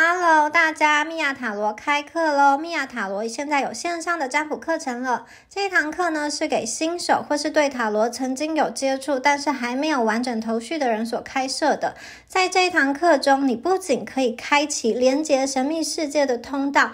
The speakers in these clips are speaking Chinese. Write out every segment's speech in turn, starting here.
Hello， 大家，米娅塔罗开课咯！米娅塔罗现在有线上的占卜课程了。这一堂课呢，是给新手或是对塔罗曾经有接触，但是还没有完整头绪的人所开设的。在这一堂课中，你不仅可以开启连接神秘世界的通道，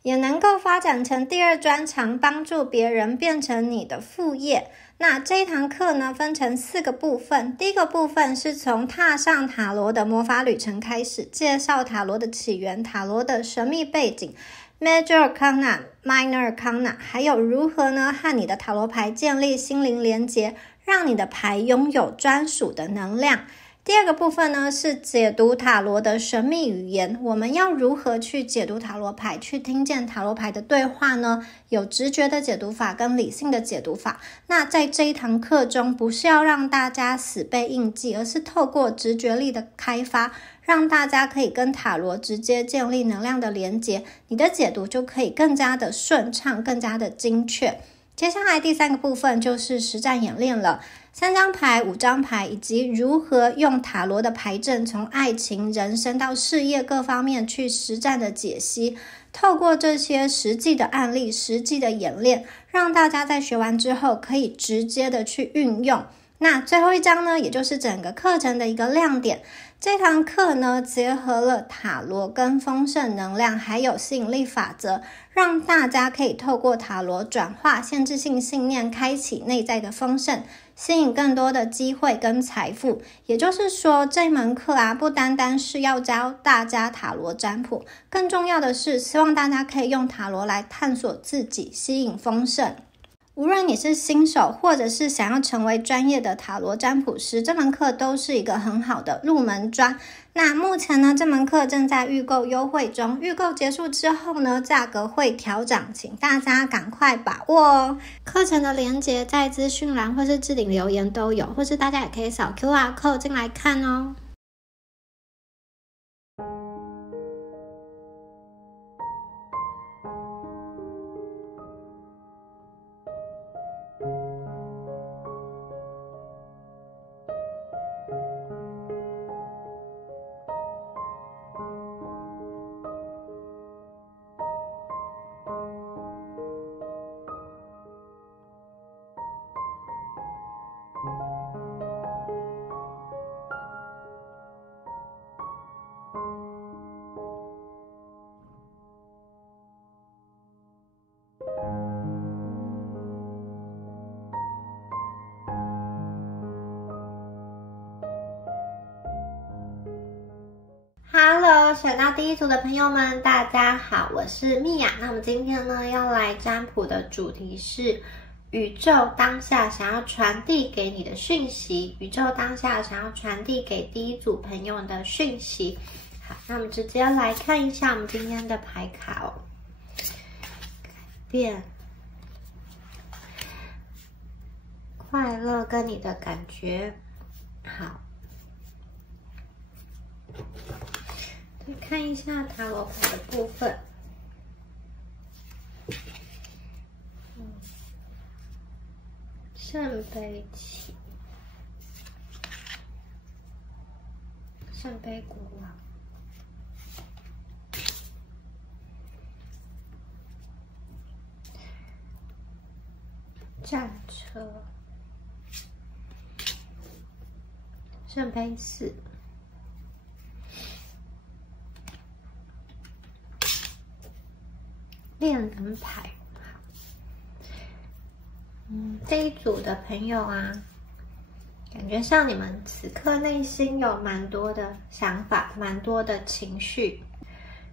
也能够发展成第二专长，帮助别人变成你的副业。那这一堂课呢，分成4个部分。第一个部分是从踏上塔罗的魔法旅程开始，介绍塔罗的起源、塔罗的神秘背景、Major Arcana、Minor Arcana， 还有如何呢和你的塔罗牌建立心灵连结，让你的牌拥有专属的能量。第二个部分呢，是解读塔罗的神秘语言。我们要如何去解读塔罗牌，去听见塔罗牌的对话呢？有直觉的解读法跟理性的解读法。那在这一堂课中，不是要让大家死背硬记，而是透过直觉力的开发，让大家可以跟塔罗直接建立能量的连结，你的解读就可以更加的顺畅，更加的精确。接下来第3个部分就是实战演练了，3张牌、5张牌，以及如何用塔罗的牌阵从爱情、人生到事业各方面去实战的解析。透过这些实际的案例、实际的演练，让大家在学完之后可以直接的去运用。那最后一章呢，也就是整个课程的一个亮点。这堂课呢，结合了塔罗跟丰盛能量，还有吸引力法则，让大家可以透过塔罗转化限制性信念，开启内在的丰盛，吸引更多的机会跟财富。也就是说，这门课啊，不单单是要教大家塔罗占卜，更重要的是希望大家可以用塔罗来探索自己，吸引丰盛。无论你是新手，或者是想要成为专业的塔罗占卜师，这门课都是一个很好的入门砖。那目前呢，这门课正在预购优惠中，预购结束之后呢，价格会调涨，请大家赶快把握哦。课程的连结在资讯栏或是置顶留言都有，或是大家也可以扫 QR code 进来看哦。Hello， 选到第一组的朋友们，大家好，我是米娅。那我们今天呢，要来占卜的主题是宇宙当下想要传递给你的讯息，宇宙当下想要传递给第一组朋友的讯息。好，那我们直接来看一下我们今天的牌卡哦。改变，快乐跟你的感觉。好，再看一下塔罗牌的部分。圣杯七，圣杯国王，战车，圣杯四，恋人牌。这一组的朋友啊，感觉上你们此刻内心有蛮多的想法，蛮多的情绪。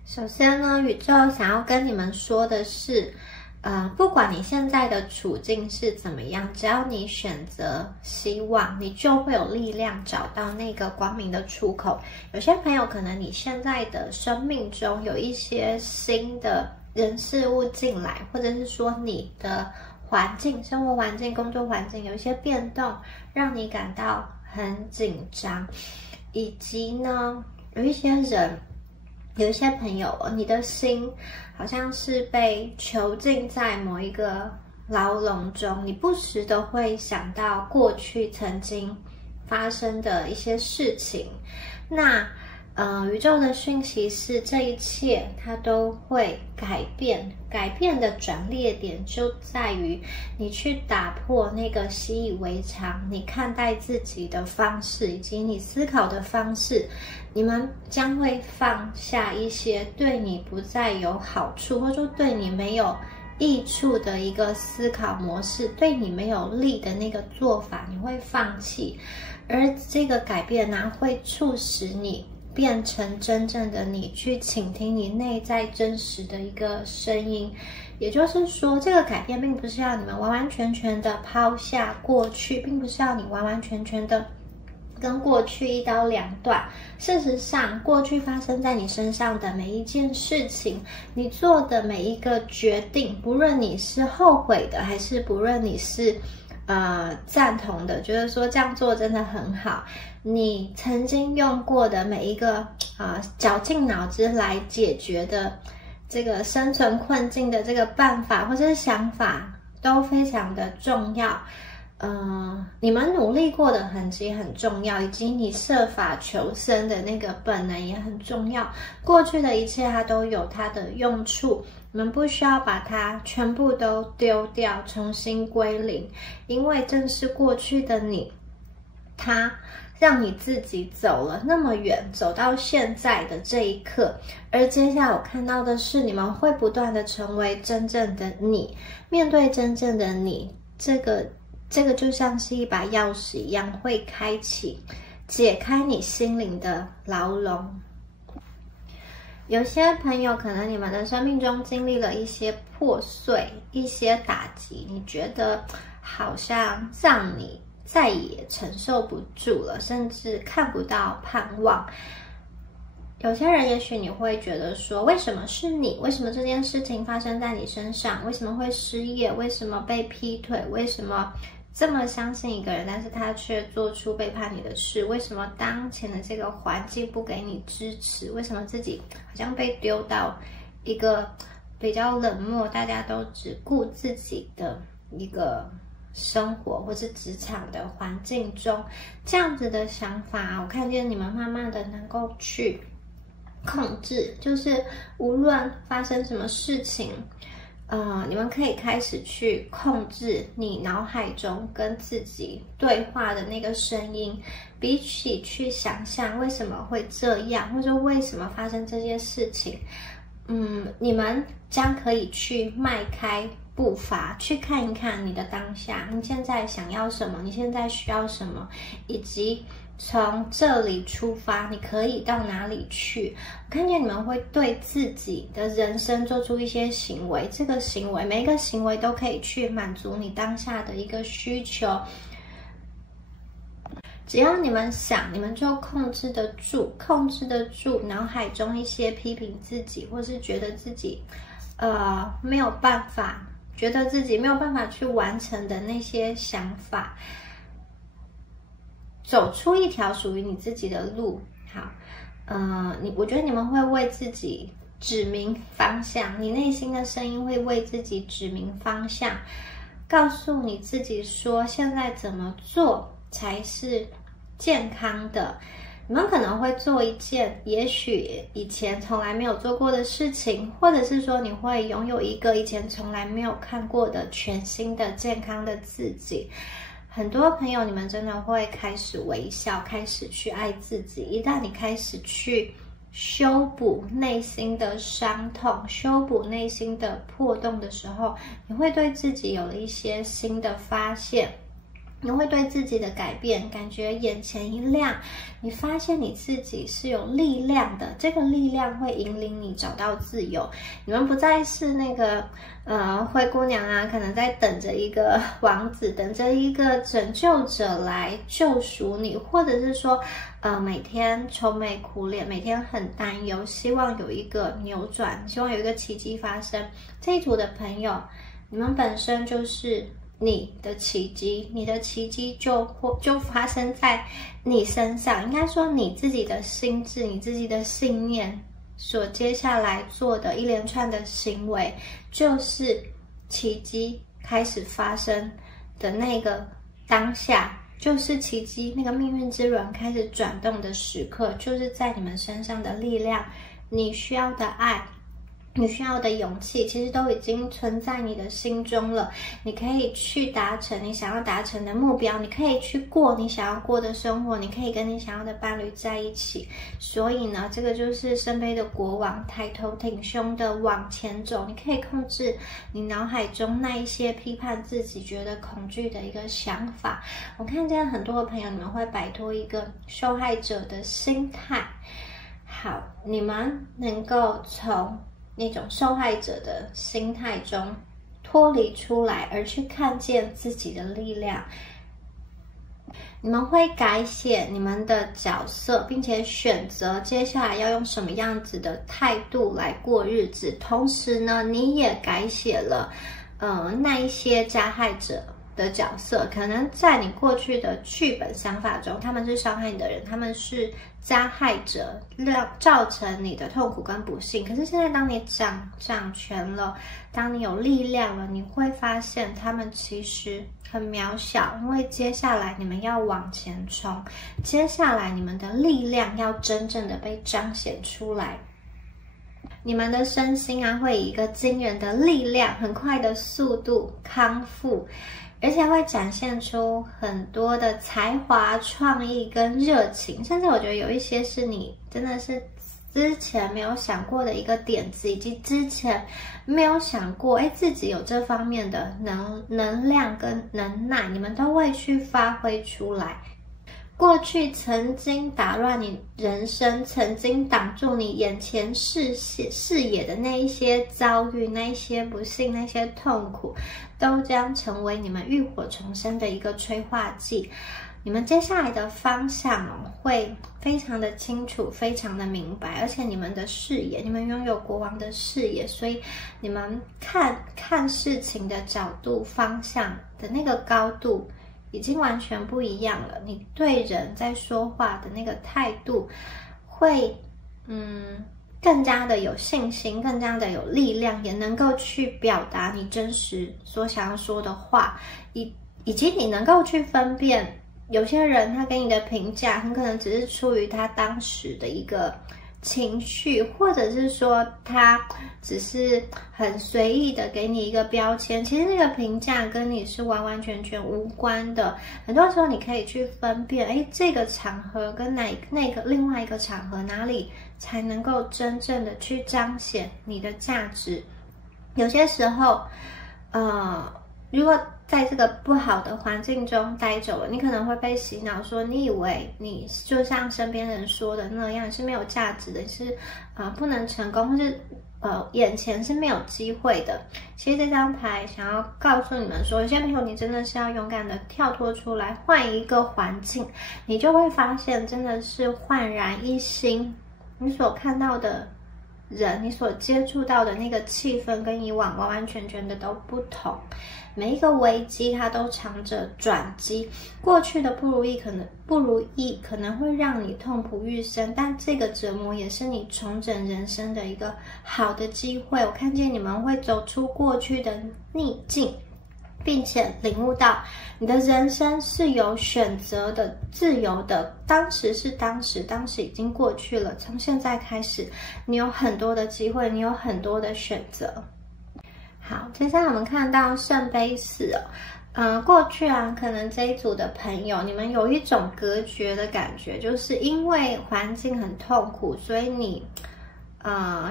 首先呢，宇宙想要跟你们说的是，不管你现在的处境是怎么样，只要你选择希望，你就会有力量找到那个光明的出口。有些朋友可能你现在的生命中有一些新的人事物进来，或者是说你的环境、生活环境、工作环境有一些变动，让你感到很紧张，以及呢，有一些人、有一些朋友，你的心好像是被囚禁在某一个牢笼中，你不时的会想到过去曾经发生的一些事情。那宇宙的讯息是这一切它都会改变，改变的转捩点就在于你去打破那个习以为常，你看待自己的方式以及你思考的方式，你们将会放下一些对你不再有好处，或者说对你没有益处的一个思考模式，对你没有利的那个做法，你会放弃，而这个改变呢，会促使你变成真正的你，去倾听你内在真实的一个声音。也就是说，这个改变并不是要你们完完全全的抛下过去，并不是要你完完全全的跟过去一刀两断。事实上，过去发生在你身上的每一件事情，你做的每一个决定，不论你是后悔的，还是不论你是赞同的，觉得说这样做真的很好，你曾经用过的每一个绞尽脑汁来解决的这个生存困境的这个办法或者是想法，都非常的重要。你们努力过的痕迹很重要，以及你设法求生的那个本能也很重要。过去的一切它都有它的用处，你们不需要把它全部都丢掉，重新归零，因为正是过去的你，它让你自己走了那么远，走到现在的这一刻。而接下来我看到的是，你们会不断的成为真正的你，面对真正的你，这个就像是一把钥匙一样，会开启、解开你心灵的牢笼。有些朋友可能你们的生命中经历了一些破碎、一些打击，你觉得好像让你再也承受不住了，甚至看不到盼望。有些人也许你会觉得说，为什么是你？为什么这件事情发生在你身上？为什么会失业？为什么被劈腿？为什么这么相信一个人，但是他却做出背叛你的事？为什么当前的这个环境不给你支持？为什么自己好像被丢到一个比较冷漠，大家都只顾自己的一个生活或是职场的环境中？这样子的想法，我看见你们慢慢的能够去控制，就是无论发生什么事情，你们可以开始去控制你脑海中跟自己对话的那个声音，比起去想象为什么会这样，或者为什么发生这些事情，你们将可以去迈开步伐，去看一看你的当下，你现在想要什么，你现在需要什么，以及从这里出发，你可以到哪里去？我看见你们会对自己的人生做出一些行为，这个行为，每一个行为都可以去满足你当下的一个需求。只要你们想，你们就控制得住脑海中一些批评自己，或是觉得自己没有办法，觉得自己没有办法去完成的那些想法。走出一条属于你自己的路。好，我觉得你们会为自己指明方向，你内心的声音会为自己指明方向，告诉你自己说现在怎么做才是健康的。你们可能会做一件也许以前从来没有做过的事情，或者是说你会拥有一个以前从来没有看过的全新的健康的自己。很多朋友，你们真的会开始微笑，开始去爱自己。一旦你开始去修补内心的伤痛，修补内心的破洞的时候，你会对自己有了一些新的发现，你会对自己的改变感觉眼前一亮，你发现你自己是有力量的，这个力量会引领你找到自由。你们不再是那个灰姑娘啊，可能在等着一个王子，等着一个拯救者来救赎你，或者是说每天愁眉苦脸，每天很担忧，希望有一个扭转，希望有一个奇迹发生。这一组的朋友，你们本身就是你的奇迹，你的奇迹就发生在你身上。应该说你自己的心智，你自己的信念所接下来做的一连串的行为，就是奇迹开始发生的那个当下，就是奇迹，那个命运之轮开始转动的时刻，就是在你们身上的力量，你需要的爱，你需要的勇气，其实都已经存在你的心中了。你可以去达成你想要达成的目标，你可以去过你想要过的生活，你可以跟你想要的伴侣在一起。所以呢，这个就是圣杯的国王，抬头挺胸的往前走。你可以控制你脑海中那一些批判自己、觉得恐惧的一个想法。我看见很多的朋友，你们会摆脱一个受害者的心态。好，你们能够从那种受害者的心态中脱离出来，而去看见自己的力量。你们会改写你们的角色，并且选择接下来要用什么样子的态度来过日子。同时呢，你也改写了那一些加害者的角色。可能在你过去的剧本想法中，他们是伤害你的人，他们是加害者，造成你的痛苦跟不幸。可是现在当你掌权了，当你有力量了，你会发现他们其实很渺小，因为接下来你们要往前冲，接下来你们的力量要真正的被彰显出来。你们的身心啊，会以一个惊人的力量、很快的速度康复，而且会展现出很多的才华、创意跟热情，甚至我觉得有一些是你真的是之前没有想过的一个点子，以及之前没有想过自己有这方面的能量跟能耐，你们都会去发挥出来。过去曾经打乱你人生，曾经挡住你眼前视野的那一些遭遇，那一些不幸，那些痛苦，都将成为你们浴火重生的一个催化剂。你们接下来的方向会非常的清楚，非常的明白，而且你们的视野，你们拥有国王的视野，所以你们看事情的角度、方向的那个高度已经完全不一样了。你对人在说话的那个态度会更加的有信心，更加的有力量，也能够去表达你真实所想要说的话，以及你能够去分辨有些人他给你的评价很可能只是出于他当时的一个情绪，或者是说他只是很随意的给你一个标签，其实那个评价跟你是完完全全无关的。很多时候你可以去分辨，这个场合跟那个另外一个场合哪里才能够真正的去彰显你的价值。有些时候如果在这个不好的环境中待久了，你可能会被洗脑说，你以为你就像身边人说的那样，你是没有价值的，你是不能成功，或是眼前是没有机会的。其实这张牌想要告诉你们说，有些朋友你真的是要勇敢的跳脱出来，换一个环境，你就会发现真的是焕然一新。你所看到的人，你所接触到的那个气氛跟以往完完全全的都不同。每一个危机它都藏着转机，过去的不如意可能会让你痛不欲生，但这个折磨也是你重整人生的一个好的机会。我看见你们会走出过去的逆境，并且领悟到你的人生是有选择的、自由的。当时是当时已经过去了，从现在开始你有很多的机会，你有很多的选择。好，接下来我们看到圣杯4过去可能这一组的朋友，你们有一种隔绝的感觉，就是因为环境很痛苦，所以你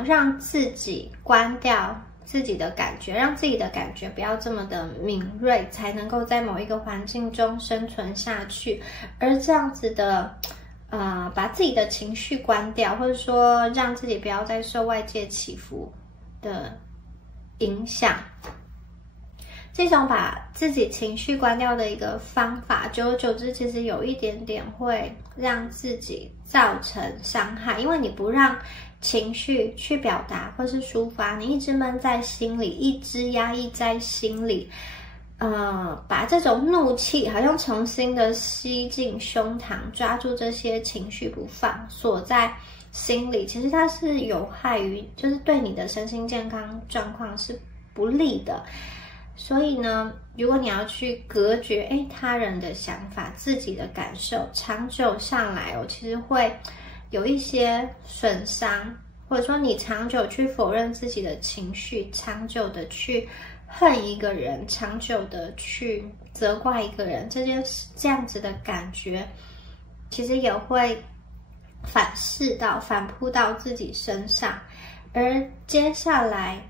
让自己关掉自己的感觉，让自己的感觉不要这么的敏锐，才能够在某一个环境中生存下去。而这样子的把自己的情绪关掉，或者说让自己不要再受外界起伏的影响，这种把自己情绪关掉的一个方法，久而久之其实有一点点会让自己造成伤害，因为你不让情绪去表达或是抒发，你一直闷在心里，一直压抑在心里，把这种怒气好像重新的吸进胸膛，抓住这些情绪不放，锁在心里，其实它是有害于，就是对你的身心健康状况是不利的。所以呢，如果你要去隔绝他人的想法、自己的感受，长久下来其实会有一些损伤，或者说你长久去否认自己的情绪，长久的去恨一个人，长久的去责怪一个人，这样子的感觉，其实也会反扑到自己身上。而接下来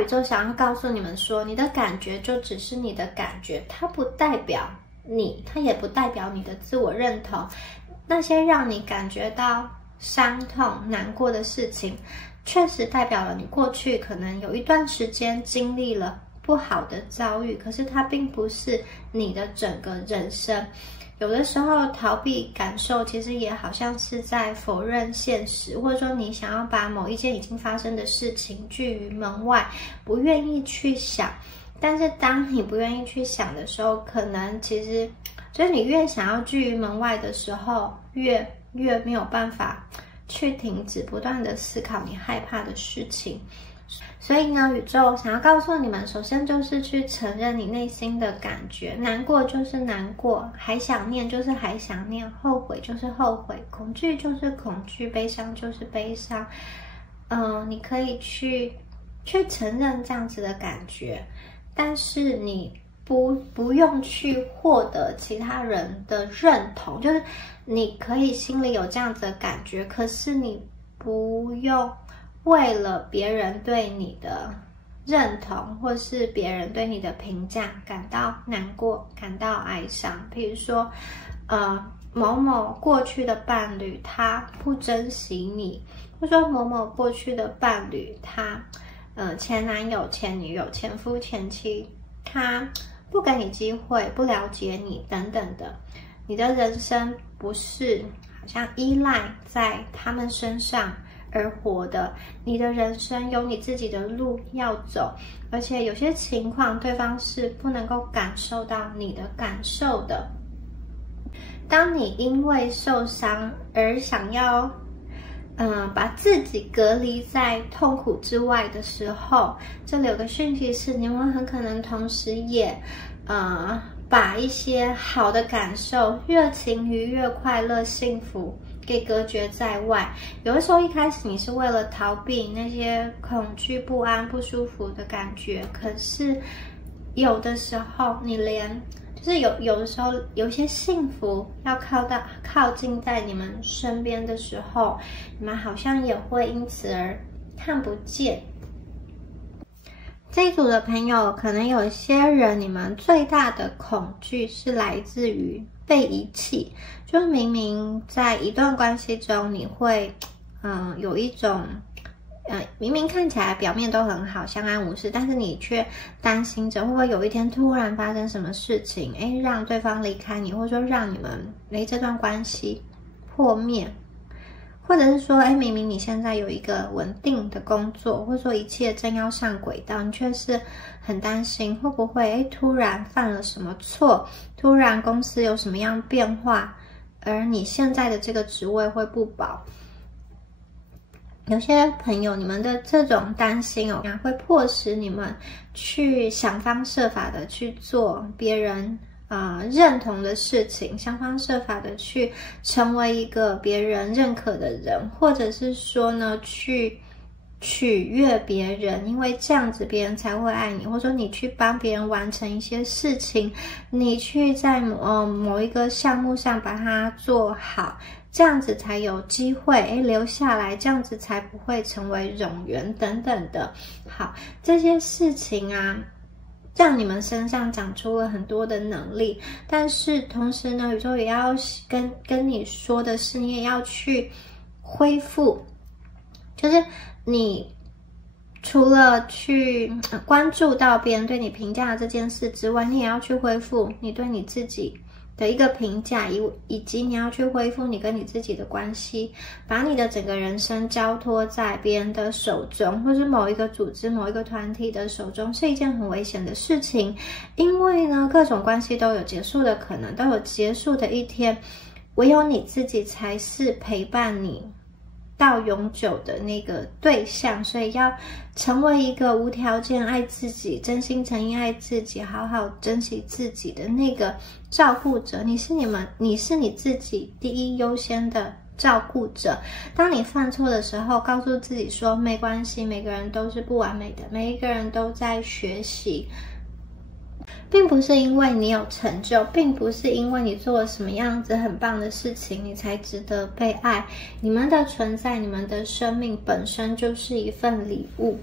宇宙想要告诉你们说，你的感觉就只是你的感觉，它不代表你，它也不代表你的自我认同。那些让你感觉到伤痛、难过的事情，确实代表了你过去可能有一段时间经历了不好的遭遇，可是它并不是你的整个人生。有的时候逃避感受，其实也好像是在否认现实，或者说你想要把某一件已经发生的事情拒于门外，不愿意去想。但是当你不愿意去想的时候，可能其实就是你越想要拒于门外的时候，越没有办法去停止不断的思考你害怕的事情。所以呢，宇宙想要告诉你们，首先就是去承认你内心的感觉，难过就是难过，还想念就是还想念，后悔就是后悔，恐惧就是恐惧，悲伤就是悲伤。你可以去承认这样子的感觉，但是你不用去获得其他人的认同，就是你可以心里有这样子的感觉，可是你不用为了别人对你的认同，或是别人对你的评价感到难过、感到哀伤。比如说，某某过去的伴侣他不珍惜你，或者说某某过去的伴侣他，前男友、前女友、前夫、前妻，他不给你机会，不了解你等等的。你的人生不是好像依赖在他们身上而活的，你的人生有你自己的路要走，而且有些情况对方是不能够感受到你的感受的。当你因为受伤而想要把自己隔离在痛苦之外的时候，这里有个讯息是，你们很可能同时也把一些好的感受、热情、愉悦、快乐、幸福给隔绝在外。有的时候一开始你是为了逃避那些恐惧、不安、不舒服的感觉，可是有的时候你连就是有的时候有些幸福要靠近在你们身边的时候，你们好像也会因此而看不见。这一组的朋友，可能有些人，你们最大的恐惧是来自于被遗弃，就是明明在一段关系中，你会有一种明明看起来表面都很好，相安无事，但是你却担心着会不会有一天突然发生什么事情，让对方离开你，或者说让你们这段关系破灭。或者是说，明明你现在有一个稳定的工作，或者说一切正要上轨道，你却是很担心会不会突然犯了什么错，突然公司有什么样变化，而你现在的这个职位会不保。有些朋友，你们的这种担心会迫使你们去想方设法的去做别人认同的事情，想方设法的去成为一个别人认可的人，或者是说呢，去取悦别人，因为这样子别人才会爱你，或者说你去帮别人完成一些事情，你去在某一个项目上把它做好，这样子才有机会留下来，这样子才不会成为冗员等等的。好，这些事情让你们身上长出了很多的能力，但是同时呢，宇宙也要跟你说的是，你也要去恢复，就是你除了去关注到别人对你评价的这件事之外，你也要去恢复你对你自己的一个评价，以及你要去恢复你跟你自己的关系，把你的整个人生交托在别人的手中，或是某一个组织、某一个团体的手中，是一件很危险的事情。因为呢，各种关系都有结束的可能，都有结束的一天，唯有你自己才是陪伴你到永久的那个对象，所以要成为一个无条件爱自己、真心诚意爱自己、好好珍惜自己的那个照顾者。你是你自己第一优先的照顾者。当你犯错的时候，告诉自己说没关系，每个人都是不完美的，每一个人都在学习。并不是因为你有成就，并不是因为你做了什么样子很棒的事情，你才值得被爱。你们的存在，你们的生命本身就是一份礼物。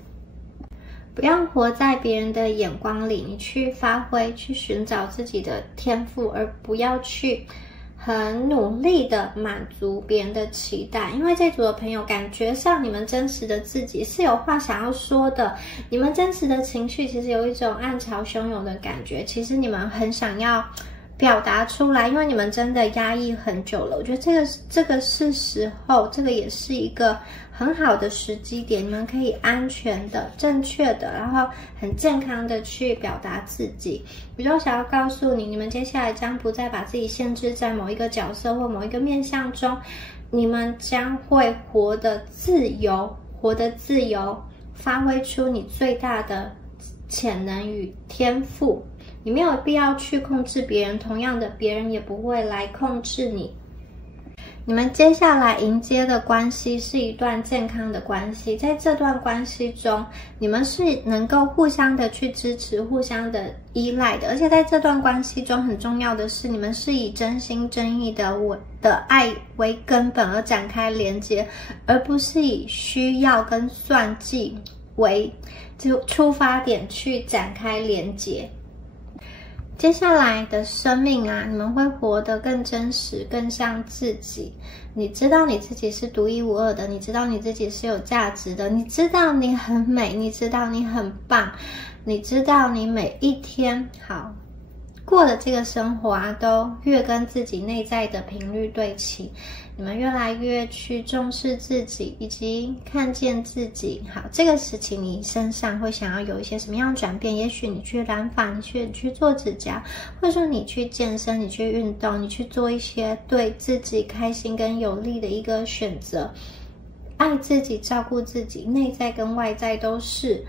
不要活在别人的眼光里，你去发挥，去寻找自己的天赋，而不要去很努力的满足别人的期待。因为这组的朋友感觉上你们真实的自己是有话想要说的，你们真实的情绪其实有一种暗潮汹涌的感觉，其实你们很想要表达出来，因为你们真的压抑很久了。我觉得这个是时候，这个也是一个很好的时机点，你们可以安全的、正确的，然后很健康的去表达自己。宇宙想要告诉你，你们接下来将不再把自己限制在某一个角色或某一个面向中，你们将会活得自由，发挥出你最大的潜能与天赋。你没有必要去控制别人，同样的，别人也不会来控制你。你们接下来迎接的关系是一段健康的关系，在这段关系中，你们是能够互相的去支持、互相的依赖的，而且在这段关系中，很重要的是，你们是以真心真意的爱为根本而展开连接，而不是以需要跟算计为出发点去展开连接。接下来的生命啊，你们会活得更真实，更像自己。你知道你自己是独一无二的，你知道你自己是有价值的，你知道你很美，你知道你很棒，你知道你每一天好过的这个生活啊，都越跟自己内在的频率对齐。你们越来越去重视自己，以及看见自己。好，这个时期你身上会想要有一些什么样的转变？也许你去染发，你去做指甲，或者说你去健身，你去运动，你去做一些对自己开心跟有利的一个选择。爱自己，照顾自己，内在跟外在都是。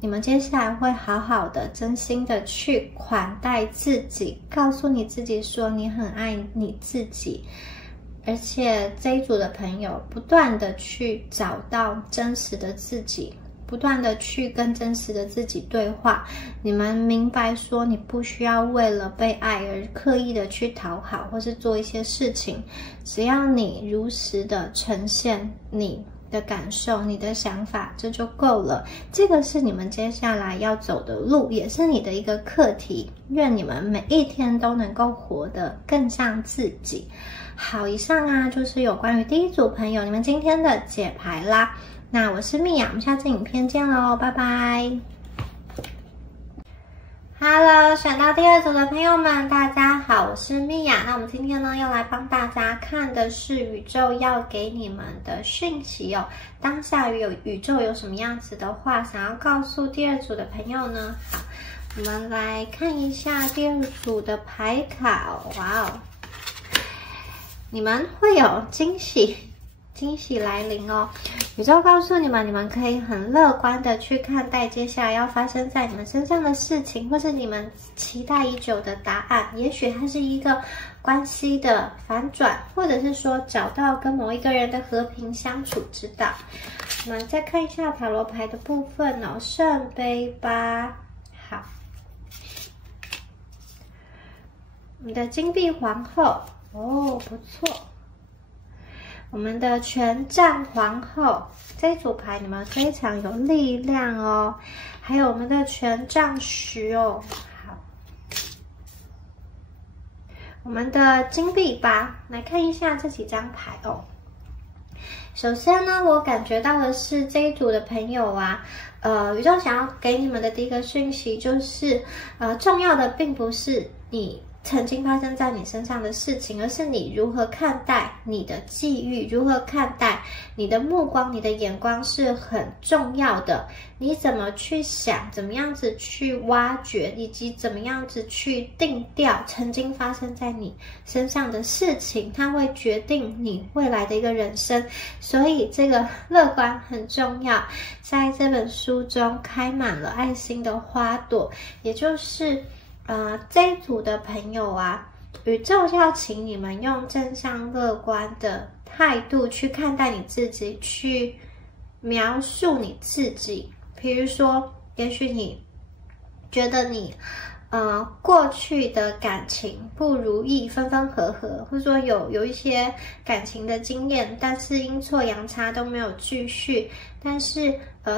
你们接下来会好好的、真心的去款待自己，告诉你自己说你很爱你自己，而且这一组的朋友不断的去找到真实的自己，不断的去跟真实的自己对话。你们明白说你不需要为了被爱而刻意的去讨好，或是做一些事情，只要你如实的呈现你的感受，你的想法，这就够了。这个是你们接下来要走的路，也是你的一个课题。愿你们每一天都能够活得更像自己。好，以上啊就是有关于第一组朋友你们今天的解牌啦。那我是蜜雅，我们下次影片见咯，拜拜。Hello， 选到第二组的朋友们，大家好，我是蜜雅。那我们今天呢，要来帮大家看的是宇宙要给你们的讯息哦。当下宇宙有什么样子的话想要告诉第二组的朋友呢？好，我们来看一下第二组的牌卡哦。哇哦，你们会有惊喜来临哦。宇宙告诉你们，你们可以很乐观的去看待接下来要发生在你们身上的事情，或是你们期待已久的答案。也许它是一个关系的反转，或者是说找到跟某一个人的和平相处之道。我们再看一下塔罗牌的部分哦，圣杯8。好，我们的金币皇后哦，不错。我们的权杖皇后，这一组牌你们非常有力量哦。还有我们的权杖10哦。好，我们的金币8，来看一下这几张牌哦。首先呢，我感觉到的是这一组的朋友啊，宇宙想要给你们的第一个讯息就是，重要的并不是你曾经发生在你身上的事情，而是你如何看待你的际遇，如何看待你的目光，你的眼光是很重要的。你怎么去想，怎么样子去挖掘，以及怎么样子去定调曾经发生在你身上的事情，它会决定你未来的一个人生。所以这个乐观很重要。在这本书中开满了爱心的花朵，也就是这一组的朋友啊，宇宙要请你们用正向乐观的态度去看待你自己，去描述你自己。比如说，也许你觉得你过去的感情不如意，分分合合，或者说有一些感情的经验，但是阴错阳差都没有继续。但是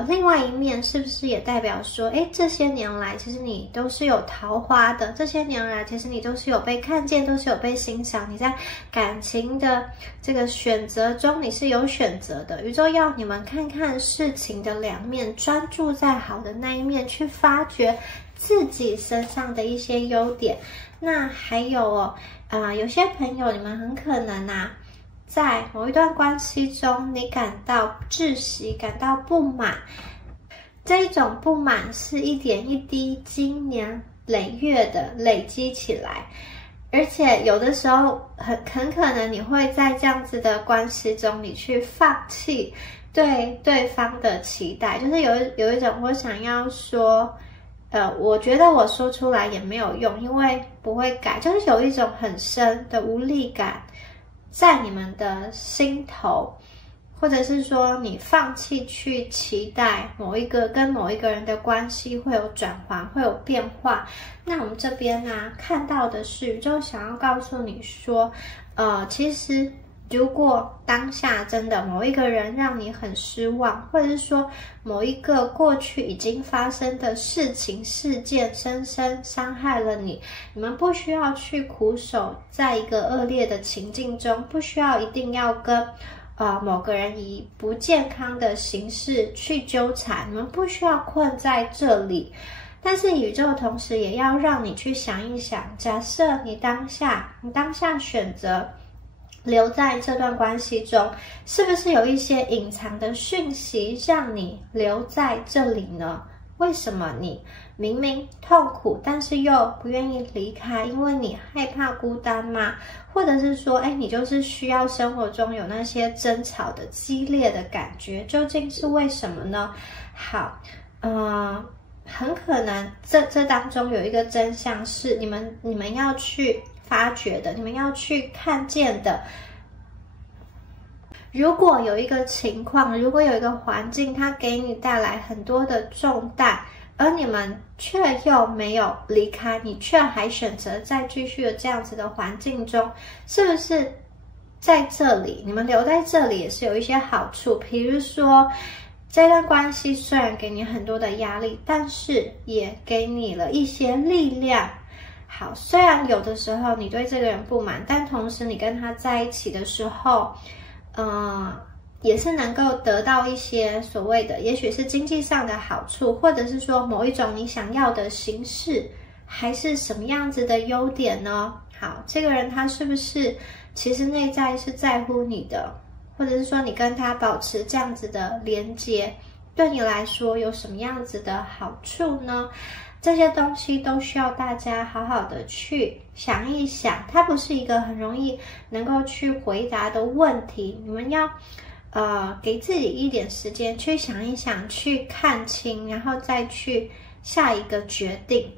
另外一面是不是也代表说，这些年来其实你都是有桃花的，这些年来其实你都是有被看见，都是有被欣赏，你在感情的这个选择中你是有选择的。宇宙要你们看看事情的两面，专注在好的那一面，去发掘自己身上的一些优点。那还有有些朋友你们很可能在某一段关系中，你感到窒息，感到不满。这一种不满是一点一滴、经年累月的累积起来，而且有的时候很可能你会在这样子的关系中，你去放弃对对方的期待，就是有一种我想要说，我觉得我说出来也没有用，因为不会改，就是有一种很深的无力感在你们的心头，或者是说你放弃去期待跟某一个人的关系会有转换，会有变化。那我们这边看到的是宇宙想要告诉你说，其实如果当下真的某一个人让你很失望，或者是说某一个过去已经发生的事件深深伤害了你，你们不需要去苦守在一个恶劣的情境中，不需要一定要跟某个人以不健康的形式去纠缠，你们不需要困在这里。但是宇宙同时也要让你去想一想，假设你当下选择留在这段关系中，是不是有一些隐藏的讯息让你留在这里呢？为什么你明明痛苦，但是又不愿意离开？因为你害怕孤单吗？或者是说，你就是需要生活中有那些争吵的激烈的感觉，究竟是为什么呢？好，很可能这当中有一个真相是你们要去发掘的，你们要去看见的。如果有一个情况，如果有一个环境，它给你带来很多的重担，而你们却又没有离开，你却还选择再继续的这样子的环境中，是不是在这里你们留在这里也是有一些好处？比如说这段关系虽然给你很多的压力，但是也给你了一些力量。好，虽然有的时候你对这个人不满，但同时你跟他在一起的时候也是能够得到一些所谓的也许是经济上的好处，或者是说某一种你想要的形式，还是什么样子的优点呢？好，这个人他是不是其实内在是在乎你的，或者是说你跟他保持这样子的连接，对你来说有什么样子的好处呢？这些东西都需要大家好好的去想一想，它不是一个很容易能够去回答的问题，你们要给自己一点时间去想一想，去看清，然后再去下一个决定。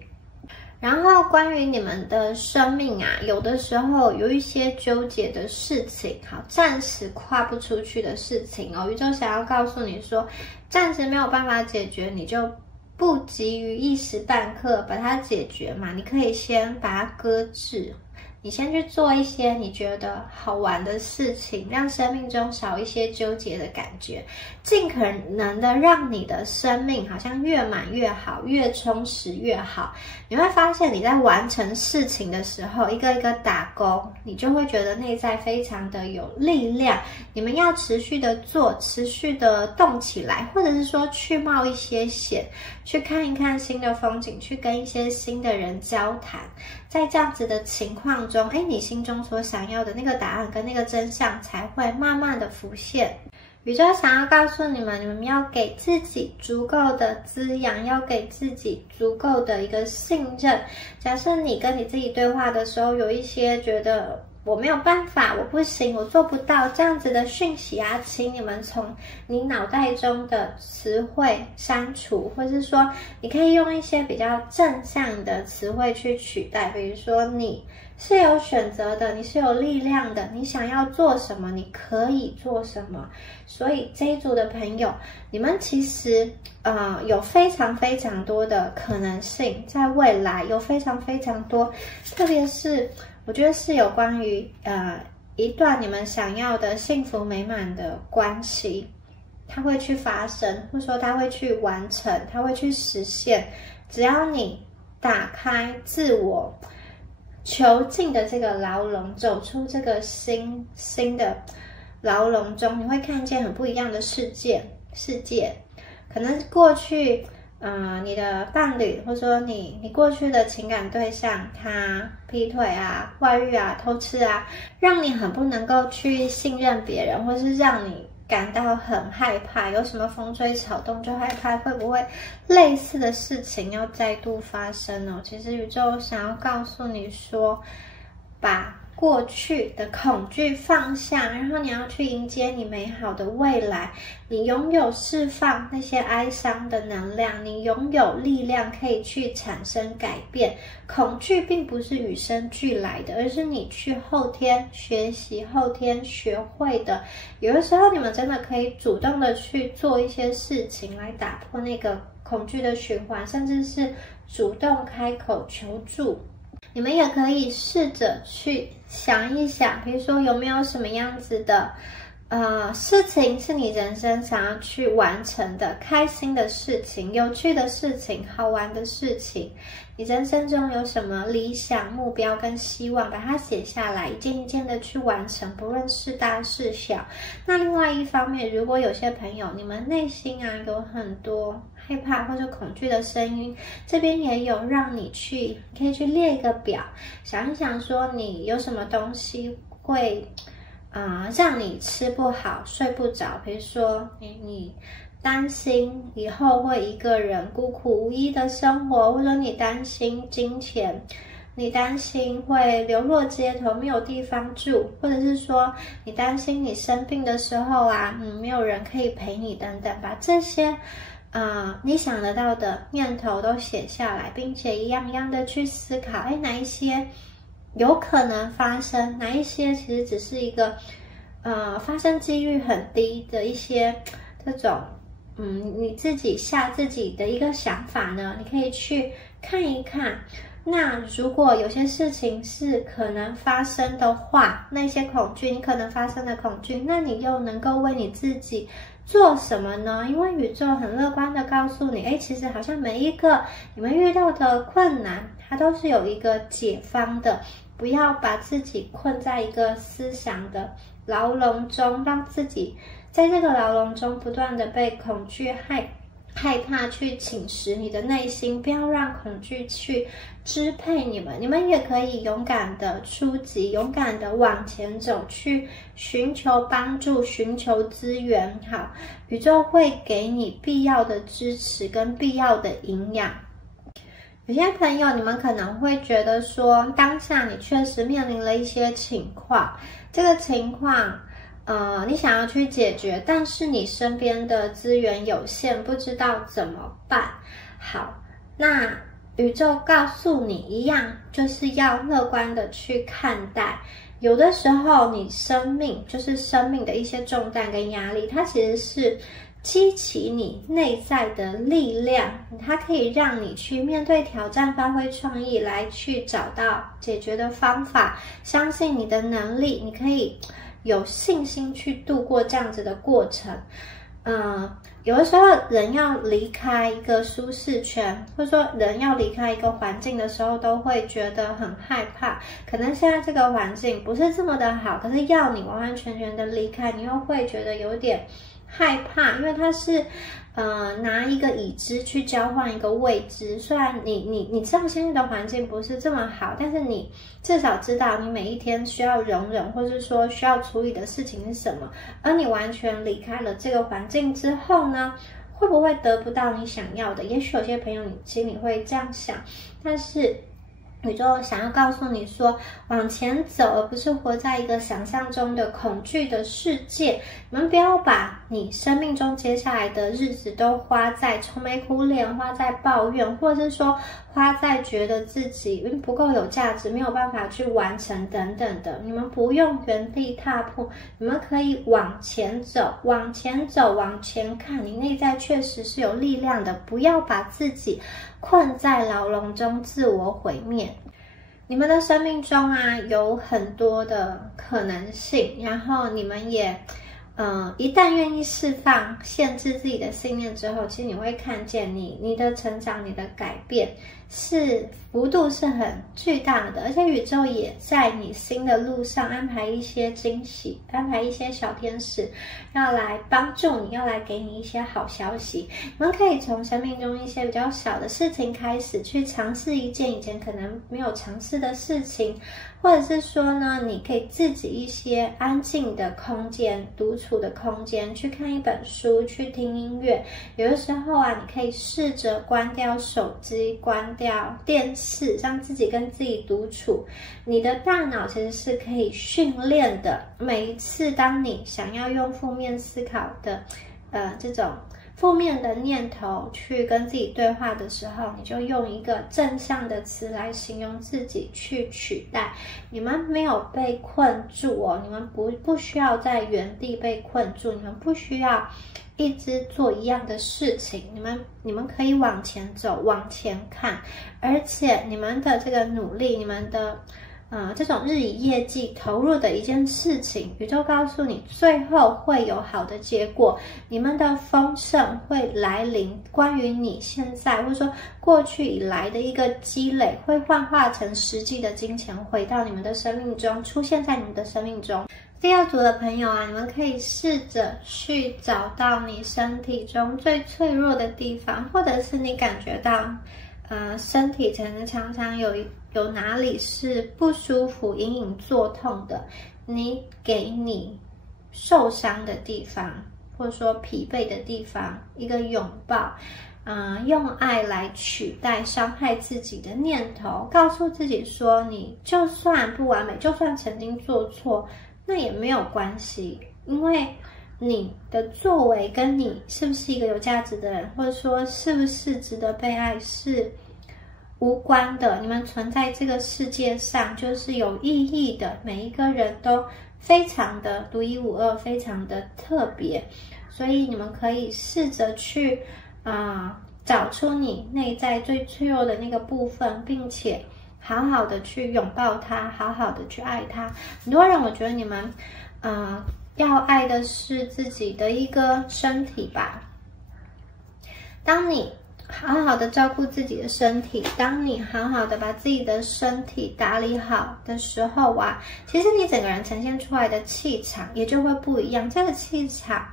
然后关于你们的生命有的时候有一些纠结的事情，好，暂时跨不出去的事情宇宙想要告诉你说，暂时没有办法解决，你就不急于一时半刻把它解决嘛，你可以先把它搁置，你先去做一些你觉得好玩的事情，让生命中少一些纠结的感觉，尽可能的让你的生命好像越满越好，越充实越好。你会发现你在完成事情的时候，一个一个打勾，你就会觉得内在非常的有力量。你们要持续的做，持续的动起来，或者是说去冒一些险，去看一看新的风景，去跟一些新的人交谈。在这样子的情况中，你心中所想要的那个答案跟那个真相才会慢慢的浮现。宇宙想要告诉你们，你们要给自己足够的滋养，要给自己足够的一个信任。假设你跟你自己对话的时候，有一些觉得我没有办法，我不行，我做不到这样子的讯息啊，请你们从你脑袋中的词汇删除，或是说你可以用一些比较正向的词汇去取代，比如说你是有选择的，你是有力量的，你想要做什么，你可以做什么。所以这一组的朋友，你们其实有非常非常多的可能性，在未来有非常非常多，特别是我觉得是有关于一段你们想要的幸福美满的关系，它会去发生，或者说它会去完成，它会去实现。只要你打开自我囚禁的这个牢笼，走出这个新的牢笼中，你会看见很不一样的世界。可能过去你的伴侣，或者说你过去的情感对象，他劈腿啊、外遇啊、偷吃啊，让你很不能够去信任别人，或是让你感到很害怕，有什么风吹草动就害怕会不会类似的事情要再度发生哦。其实宇宙想要告诉你说，把过去的恐惧放下，然后你要去迎接你美好的未来。你拥有释放那些哀伤的能量，你拥有力量可以去产生改变。恐惧并不是与生俱来的，而是你去后天学习、后天学会的。有的时候你们真的可以主动的去做一些事情来打破那个恐惧的循环，甚至是主动开口求助。你们也可以试着去想一想，比如说有没有什么样子的事情是你人生想要去完成的，开心的事情、有趣的事情、好玩的事情。你人生中有什么理想、目标跟希望，把它写下来，一件一件的去完成，不论是大是小。那另外一方面，如果有些朋友你们内心有很多害怕或者恐惧的声音，这边也有让你可以去列一个表，想一想说你有什么东西会让你吃不好、睡不着。比如说你担心以后会一个人孤苦无依的生活，或者你担心金钱，你担心会流落街头没有地方住，或者是说你担心你生病的时候没有人可以陪你等等。把这些你想得到的念头都写下来，并且一样一样的去思考，哪一些有可能发生，哪一些其实只是一个发生几率很低的一些这种你自己吓自己的一个想法呢，你可以去看一看。那如果有些事情是可能发生的话，那些恐惧，你可能发生的恐惧，那你又能够为你自己做什么呢？因为宇宙很乐观的告诉你，其实好像每一个你们遇到的困难，它都是有一个解方的。不要把自己困在一个思想的牢笼中，让自己在这个牢笼中不断的被恐惧害怕去侵蚀你的内心，不要让恐惧去支配你们。你们也可以勇敢的出击，勇敢的往前走，去寻求帮助，寻求资源。好，宇宙会给你必要的支持跟必要的营养。有些朋友，你们可能会觉得说，当下你确实面临了一些情况，这个情况你想要去解决，但是你身边的资源有限，不知道怎么办。好，那宇宙告诉你一样，就是要乐观的去看待。有的时候你生命的一些重担跟压力，它其实是激起你内在的力量，它可以让你去面对挑战，发挥创意，来去找到解决的方法。相信你的能力，你可以有信心去度过这样子的过程。有的时候人要离开一个舒适圈，或者说人要离开一个环境的时候，都会觉得很害怕。可能现在这个环境不是这么的好，可是要你完完全全的离开，你又会觉得有点害怕，因为它是拿一个已知去交换一个未知。虽然你知道现在的环境不是这么好，但是你至少知道你每一天需要容忍，或是说需要处理的事情是什么。而你完全离开了这个环境之后呢，会不会得不到你想要的？也许有些朋友你心里会这样想，但是宇宙想要告诉你说，往前走，而不是活在一个想象中的恐惧的世界。你们不要把你生命中接下来的日子都花在愁眉苦脸，花在抱怨，或者是说花在觉得自己不够有价值，没有办法去完成等等的。你们不用原地踏步，你们可以往前走，往前走，往前看。你内在确实是有力量的，不要把自己困在牢笼中自我毁灭。你们的生命中有很多的可能性，然后你们也一旦愿意释放限制自己的信念之后，其实你会看见你的成长，你的改变是幅度是很巨大的。而且宇宙也在你新的路上安排一些惊喜，安排一些小天使要来帮助你，要来给你一些好消息。你们可以从生命中一些比较小的事情开始，去尝试一件以前可能没有尝试的事情，或者是说呢，你可以自己一些安静的空间，独处的空间，去看一本书，去听音乐。有的时候你可以试着关掉手机，关掉电视，让自己跟自己独处。你的大脑其实是可以训练的，每一次当你想要用负面思考的这种负面的念头去跟自己对话的时候，你就用一个正向的词来形容自己，去取代。你们没有被困住哦，你们不需要在原地被困住，你们不需要一直做一样的事情，你们可以往前走，往前看。而且你们的这个努力，你们的这种日以业绩投入的一件事情，宇宙告诉你最后会有好的结果，你们的丰盛会来临。关于你现在或者说过去以来的一个积累，会幻化成实际的金钱，回到你们的生命中，出现在你们的生命中。第二组的朋友你们可以试着去找到你身体中最脆弱的地方，或者是你感觉到身体可能常常有哪里是不舒服、隐隐作痛的，你给你受伤的地方，或者说疲惫的地方一个拥抱，用爱来取代伤害自己的念头，告诉自己说，你就算不完美，就算曾经做错，那也没有关系，因为你的作为跟你是不是一个有价值的人，或者说是不是值得被爱是无关的。你们存在这个世界上就是有意义的，每一个人都非常的独一无二，非常的特别。所以你们可以试着去找出你内在最脆弱的那个部分，并且好好的去拥抱它，好好的去爱它。很多人我觉得你们要爱的是自己的一个身体吧。当你好好的照顾自己的身体，当你好好的把自己的身体打理好的时候其实你整个人呈现出来的气场也就会不一样。这个气场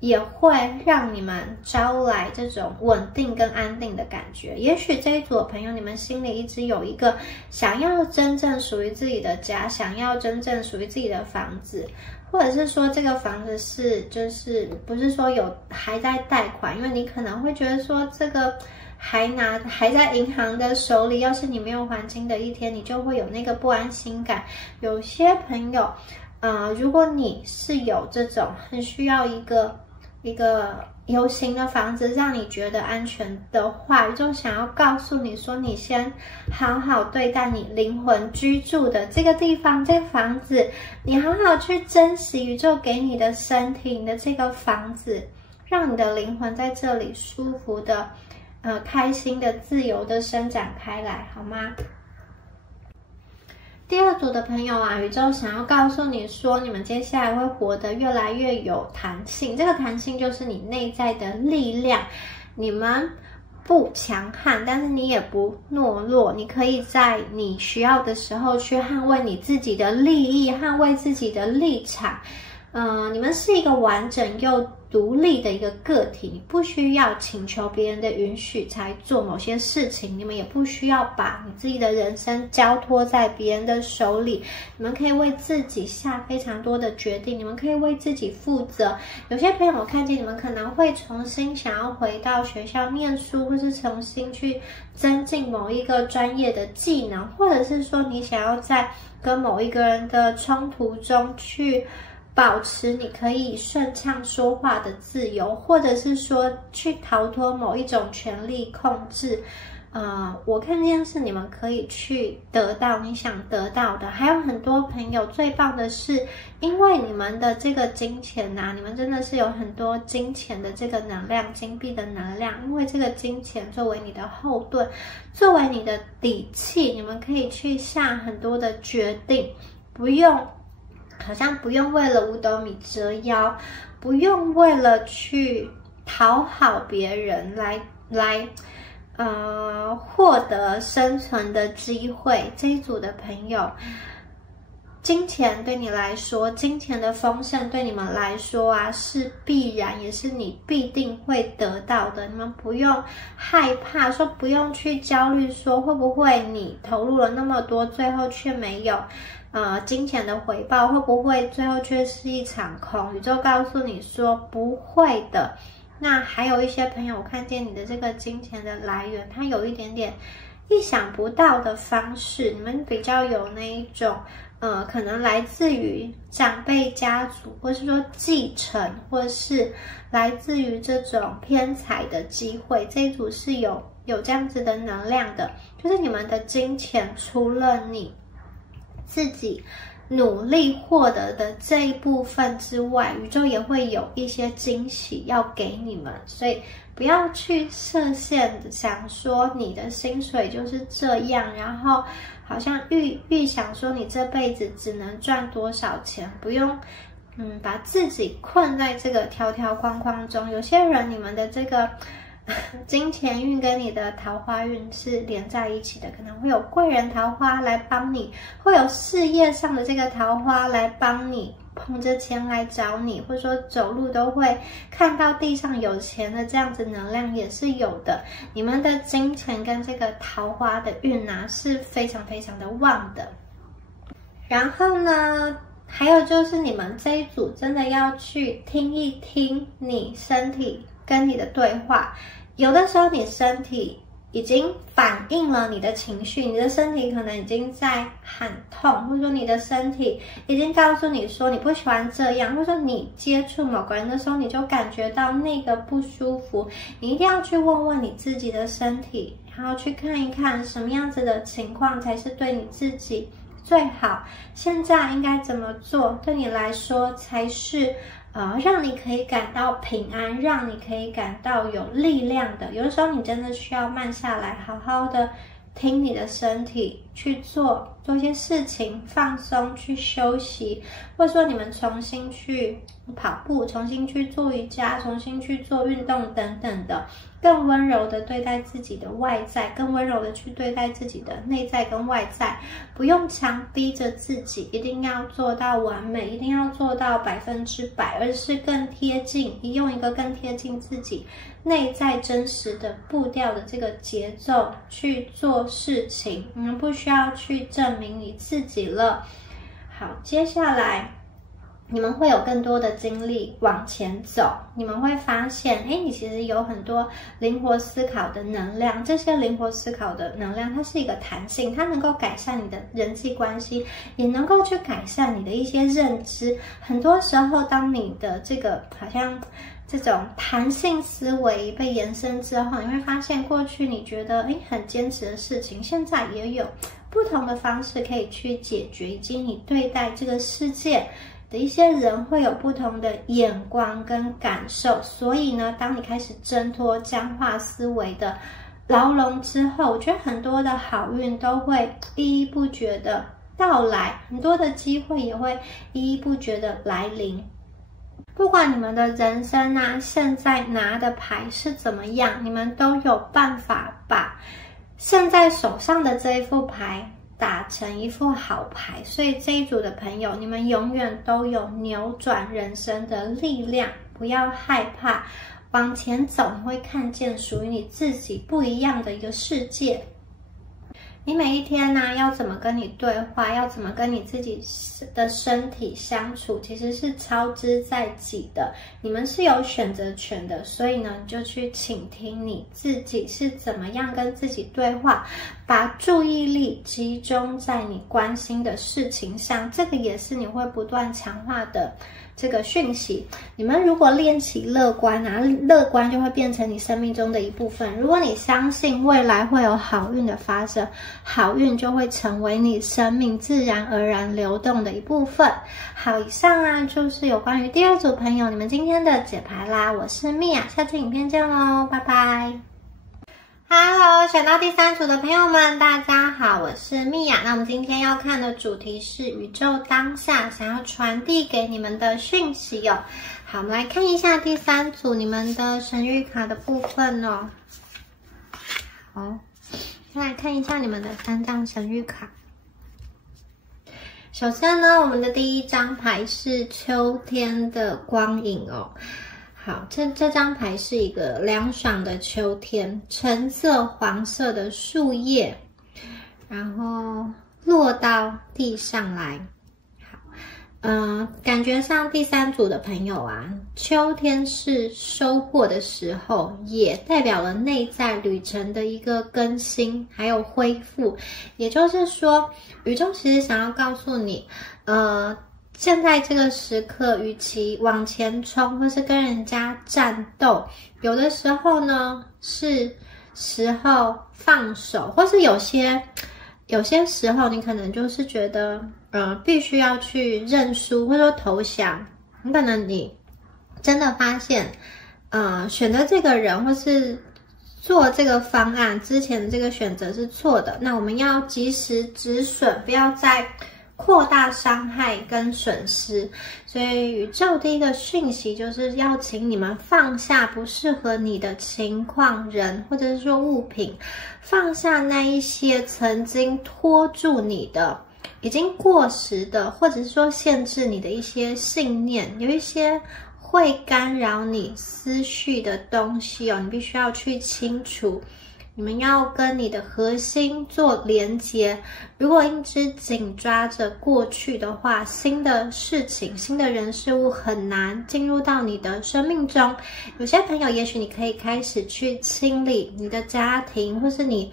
也会让你们招来这种稳定跟安定的感觉。也许这一组的朋友，你们心里一直有一个想要真正属于自己的家，想要真正属于自己的房子，或者是说这个房子就是不是说还在贷款，因为你可能会觉得说这个还在银行的手里，要是你没有还清的一天，你就会有那个不安心感。有些朋友如果你是有这种很需要一个有形的房子让你觉得安全的话，宇宙想要告诉你说，你先好好对待你灵魂居住的这个地方，这个房子，你好好去珍惜宇宙给你的身体，你的这个房子，让你的灵魂在这里舒服的、开心的、自由的伸展开来，好吗？第二组的朋友啊，宇宙想要告诉你说，你们接下来会活得越来越有弹性。这个弹性就是你内在的力量，你们不强悍，但是你也不懦弱，你可以在你需要的时候去捍卫你自己的利益，捍卫自己的立场。你们是一个完整又独立的一个个体，你不需要请求别人的允许才做某些事情，你们也不需要把你自己的人生交托在别人的手里，你们可以为自己下非常多的决定，你们可以为自己负责。有些朋友我看见你们可能会重新想要回到学校念书，或是重新去增进某一个专业的技能，或者是说你想要在跟某一个人的冲突中去保持你可以顺畅说话的自由，或者是说去逃脱某一种权力控制。我看见是你们可以去得到你想得到的。还有很多朋友，最棒的是，因为你们的这个金钱啊，你们真的是有很多金钱的这个能量，金币的能量，因为这个金钱作为你的后盾，作为你的底气，你们可以去下很多的决定，好像不用为了五斗米折腰，不用为了去讨好别人来获得生存的机会。这一组的朋友，金钱对你来说，金钱的丰盛对你们来说啊，是必然，也是你必定会得到的。你们不用害怕，说不用去焦虑，说会不会你投入了那么多，最后却没有金钱的回报，会不会最后却是一场空？宇宙告诉你说不会的。那还有一些朋友，我看见你的这个金钱的来源，它有一点点意想不到的方式，你们比较有那一种可能来自于长辈家族，或是说继承，或是来自于这种偏财的机会。这一组是有这样子的能量的，就是你们的金钱除了你自己努力获得的这一部分之外，宇宙也会有一些惊喜要给你们，所以不要去设限想说你的薪水就是这样，然后好像预想说你这辈子只能赚多少钱，不用把自己困在这个条条框框中。有些人你们的这个金钱运跟你的桃花运是连在一起的，可能会有贵人桃花来帮你，会有事业上的这个桃花来帮你，捧着钱来找你，或者说走路都会看到地上有钱的这样子能量也是有的。你们的金钱跟这个桃花的运啊是非常非常的旺的。然后呢，还有就是你们这一组真的要去听一听你身体跟你的对话。有的时候你身体已经反映了你的情绪，你的身体可能已经在喊痛，或者说你的身体已经告诉你说你不喜欢这样，或者说你接触某个人的时候你就感觉到那个不舒服，你一定要去问问你自己的身体，然后去看一看什么样子的情况才是对你自己最好，现在应该怎么做对你来说才是让你可以感到平安，让你可以感到有力量的。有的时候你真的需要慢下来，好好的听你的身体，去做一些事情，放松，去休息，或者说你们重新去跑步，重新去做瑜伽，重新去做运动等等的，更温柔的对待自己的外在，更温柔的去对待自己的内在跟外在，不用强逼着自己一定要做到完美，一定要做到100%，而是更贴近，用一个更贴近自己内在真实的步调的这个节奏去做事情。你们不需要去证明你自己了。好，接下来你们会有更多的精力往前走，你们会发现你其实有很多灵活思考的能量，这些灵活思考的能量它是一个弹性，它能够改善你的人际关系，也能够去改善你的一些认知。很多时候当你的这个好像这种弹性思维被延伸之后，你会发现过去你觉得很坚持的事情，现在也有不同的方式可以去解决，以及你对待这个世界的一些人会有不同的眼光跟感受，所以呢，当你开始挣脱僵化思维的牢笼之后，我觉得很多的好运都会依依不绝的到来，很多的机会也会依依不绝的来临。不管你们的人生啊，现在拿的牌是怎么样，你们都有办法把现在手上的这一副牌打成一副好牌。所以这一组的朋友，你们永远都有扭转人生的力量，不要害怕，往前走，你会看见属于你自己不一样的一个世界。你每一天呢，要怎么跟你对话，要怎么跟你自己的身体相处，其实是操之在己的。你们是有选择权的，所以呢，就去倾听你自己是怎么样跟自己对话，把注意力集中在你关心的事情上，这个也是你会不断强化的这个讯息。你们如果练习乐观啊，乐观就会变成你生命中的一部分。如果你相信未来会有好运的发生，好运就会成为你生命自然而然流动的一部分。好，以上啊就是有关于第二组朋友你们今天的解牌啦。我是米娅，下次影片见咯，拜拜。Hello， 选到第三组的朋友们，大家好，我是米娅。那我们今天要看的主题是宇宙当下想要传递给你们的讯息哦。好，我们来看一下第三组你们的神谕卡的部分哦。好，先来看一下你们的3张神谕卡。首先呢，我们的第一张牌是秋天的光影哦。好，这张牌是一个凉爽的秋天，橙色、黄色的树叶，然后落到地上来。好，感觉上第三组的朋友啊，秋天是收获的时候，也代表了内在旅程的一个更新，还有恢复。也就是说，宇宙其实想要告诉你，现在这个时刻，与其往前冲，或是跟人家战斗，有的时候呢是时候放手，或是有些时候你可能就是觉得，必须要去认输，或者说投降。很可能你真的发现，选择这个人或是做这个方案之前的这个选择是错的，那我们要及时止损，不要再扩大伤害跟损失。所以宇宙第一个讯息就是要请你们放下不适合你的情况、人或者是说物品，放下那一些曾经拖住你的、已经过时的，或者是说限制你的一些信念，有一些会干扰你思绪的东西哦，你必须要去清除。你们要跟你的核心做连结，如果一直紧抓着过去的话，新的事情、新的人事物很难进入到你的生命中。有些朋友，也许你可以开始去清理你的家庭，或是你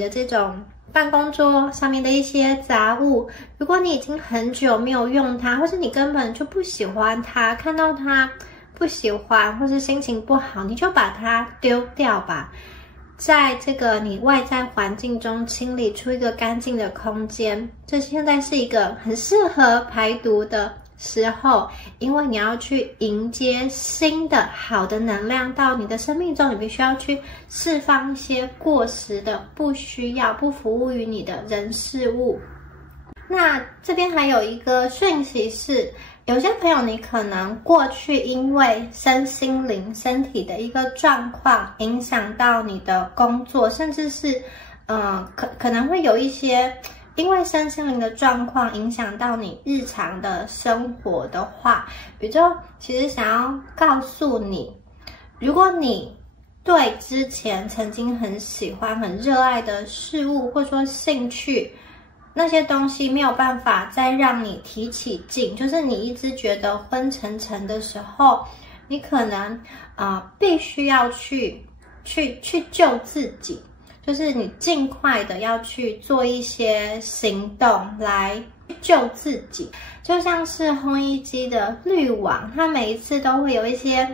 的这种办公桌上面的一些杂物。如果你已经很久没有用它，或是你根本就不喜欢它，看到它不喜欢，或是心情不好，你就把它丢掉吧。在这个你外在环境中清理出一个干净的空间，这现在是一个很适合排毒的时候，因为你要去迎接新的好的能量到你的生命中，你必须要去释放一些过时的、不需要、不服务于你的人事物。那这边还有一个讯息是，有些朋友你可能过去因为身心灵、身体的一个状况影响到你的工作，甚至是可能会有一些因为身心灵的状况影响到你日常的生活的话，宇宙其实想要告诉你，如果你对之前曾经很喜欢、很热爱的事物，或者说兴趣，那些东西没有办法再让你提起劲，就是你一直觉得昏沉沉的时候，你可能必须要去救自己，就是你尽快的要去做一些行动来救自己。就像是烘衣机的滤网，它每一次都会有一些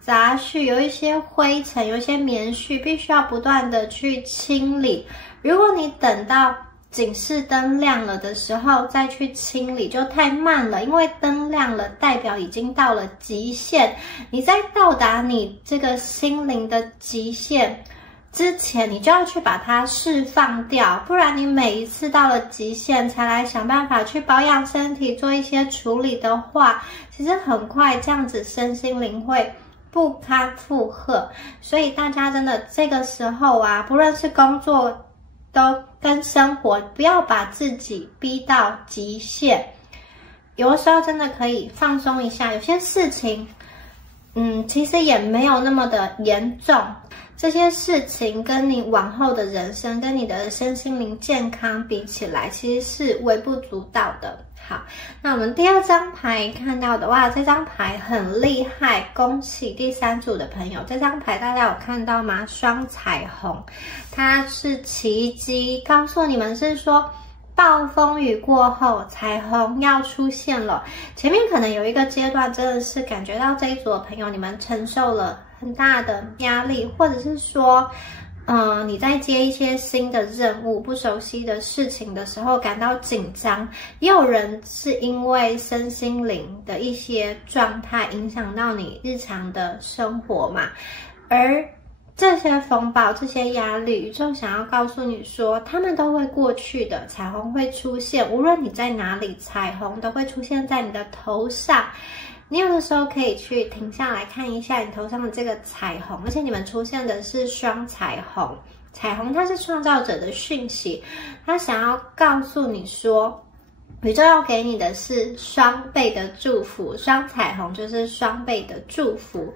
杂絮，有一些灰尘，有一些棉絮，必须要不断的去清理。如果你等到警示灯亮了的时候再去清理就太慢了，因为灯亮了代表已经到了极限，你在到达你这个心灵的极限之前，你就要去把它释放掉，不然你每一次到了极限才来想办法去保养身体做一些处理的话，其实很快这样子身心灵会不堪负荷。所以大家真的这个时候啊，不论是工作都跟生活，不要把自己逼到极限，有的时候真的可以放松一下，有些事情其实也没有那么的严重，这些事情跟你往后的人生跟你的身心灵健康比起来，其实是微不足道的。好，那我们第二张牌看到的，哇，这张牌很厉害，恭喜第3组的朋友。这张牌大家有看到吗？双彩虹，它是奇迹，告诉你们是说暴风雨过后彩虹要出现了。前面可能有一个阶段真的是感觉到这一组的朋友你们承受了很大的压力，或者是说你在接一些新的任务、不熟悉的事情的时候感到紧张，也有人是因为身心灵的一些状态影响到你日常的生活嘛。而这些风暴、这些压力，宇宙想要告诉你说，他们都会过去的，彩虹会出现，无论你在哪里，彩虹都会出现在你的头上。你有的时候可以去停下来看一下你头上的这个彩虹，而且你们出现的是双彩虹。彩虹它是创造者的讯息，它想要告诉你说，宇宙要给你的是双倍的祝福，双彩虹就是双倍的祝福。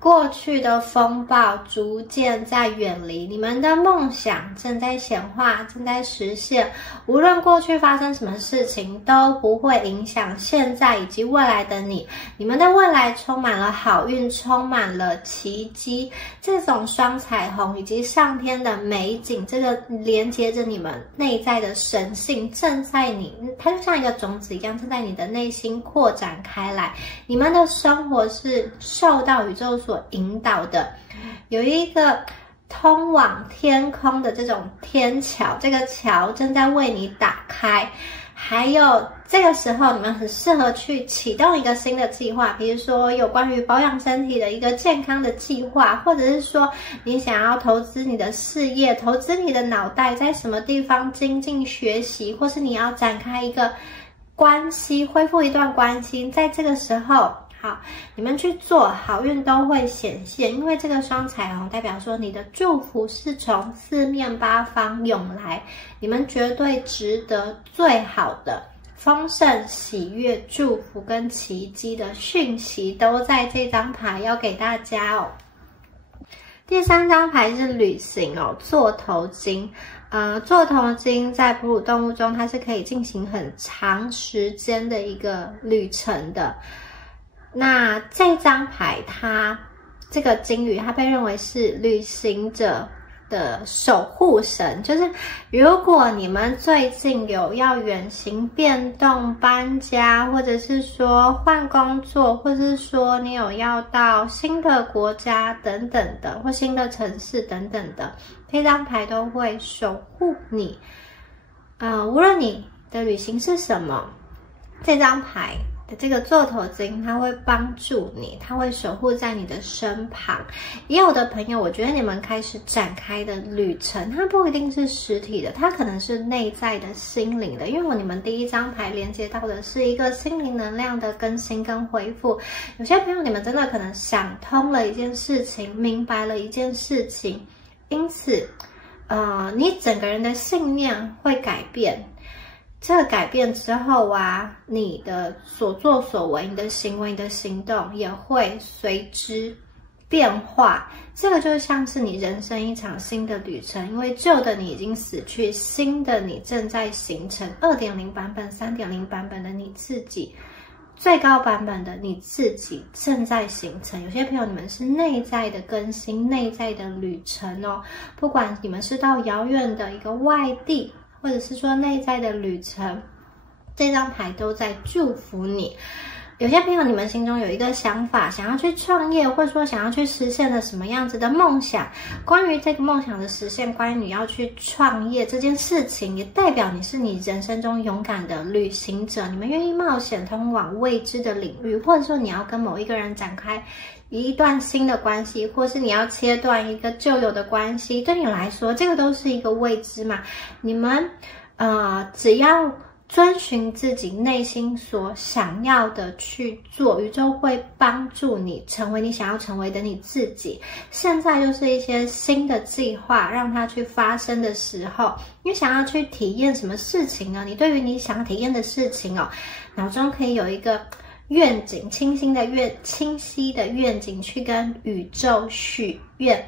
过去的风暴逐渐在远离，你们的梦想正在显化，正在实现。无论过去发生什么事情，都不会影响现在以及未来的你。你们的未来充满了好运，充满了奇迹。这种双彩虹以及上天的美景，这个连接着你们内在的神性，正在它就像一个种子一样，正在你的内心扩展开来。你们的生活是受到宇宙所引导的，有一个通往天空的这种天桥，这个桥正在为你打开。还有这个时候你们很适合去启动一个新的计划，比如说有关于保养身体的一个健康的计划，或者是说你想要投资你的事业，投资你的脑袋，在什么地方精进学习，或是你要展开一个关系，恢复一段关系，在这个时候好，你们去做，好运都会显现。因为这个双彩虹代表说你的祝福是从四面八方涌来，你们绝对值得最好的丰盛、喜悦、祝福跟奇迹的讯息都在这张牌要给大家哦。第3张牌是旅行哦，座头鲸。座头鲸在哺乳动物中，它是可以进行很长时间的一个旅程的。那这张牌它这个鲸鱼，它被认为是旅行者的守护神，就是如果你们最近有要远行、变动、搬家，或者是说换工作，或者是说你有要到新的国家等等的，或新的城市等等的，这张牌都会守护你。无论你的旅行是什么，这张牌的这个座头鲸，它会帮助你，它会守护在你的身旁。也有的朋友，我觉得你们开始展开的旅程，它不一定是实体的，它可能是内在的心灵的。因为你们第1张牌连接到的是一个心灵能量的更新跟恢复。有些朋友，你们真的可能想通了一件事情，明白了一件事情，因此，你整个人的信念会改变。这个改变之后啊，你的所作所为、你的行为、你的行动也会随之变化。这个就像是你人生一场新的旅程，因为旧的你已经死去，新的你正在形成。2.0 版本、3.0 版本的你自己，最高版本的你自己正在形成。有些朋友，你们是内在的更新、内在的旅程哦。不管你们是到遥远的一个外地，或者是说内在的旅程，这张牌都在祝福你。有些朋友，你们心中有一个想法，想要去创业，或者说想要去实现的什么样子的梦想。关于这个梦想的实现，关于你要去创业这件事情，也代表你是你人生中勇敢的旅行者。你们愿意冒险通往未知的领域，或者说你要跟某一个人展开一段新的关系，或是你要切断一个旧有的关系，对你来说，这个都是一个未知嘛。你们只要遵循自己内心所想要的去做，宇宙会帮助你成为你想要成为的你自己。现在就是一些新的计划让它去发生的时候，你想要去体验什么事情呢？你对于你想体验的事情脑中可以有一个愿景，清晰的愿景，去跟宇宙许愿。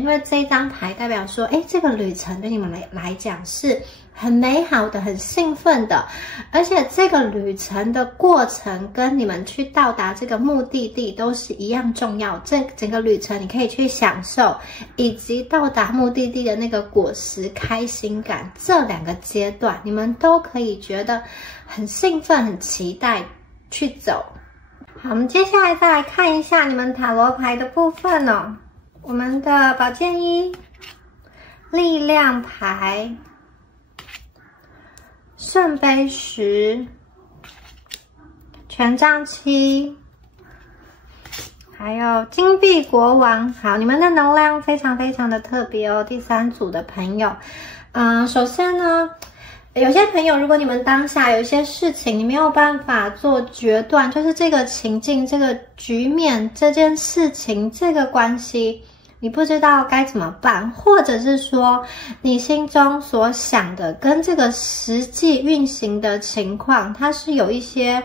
因为这张牌代表说，这个旅程对你们来讲是很美好的，很兴奋的，而且这个旅程的过程跟你们去到达这个目的地都是一样重要。这整个旅程你可以去享受，以及到达目的地的那个果实开心感，这两个阶段你们都可以觉得很兴奋，很期待去走。好，我们接下来再来看一下你们塔罗牌的部分哦。我们的宝剑一、力量牌、圣杯10、权杖7，还有金币国王。好，你们的能量非常非常的特别哦。第3组的朋友，首先呢，有些朋友，如果你们当下有一些事情你没有办法做决断，就是这个情境、这个局面、这件事情、这个关系，你不知道该怎么办，或者是说你心中所想的跟这个实际运行的情况，它是有一些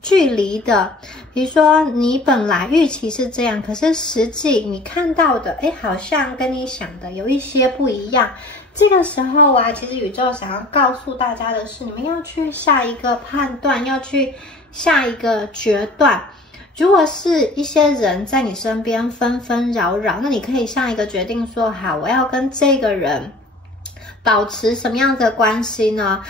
距离的。比如说你本来预期是这样，可是实际你看到的，好像跟你想的有一些不一样。这个时候啊，其实宇宙想要告诉大家的是，你们要去下一个判断，要去下一个决断。如果是一些人在你身边纷纷扰扰，那你可以下一个决定说，好，我要跟这个人保持什么样的关系呢？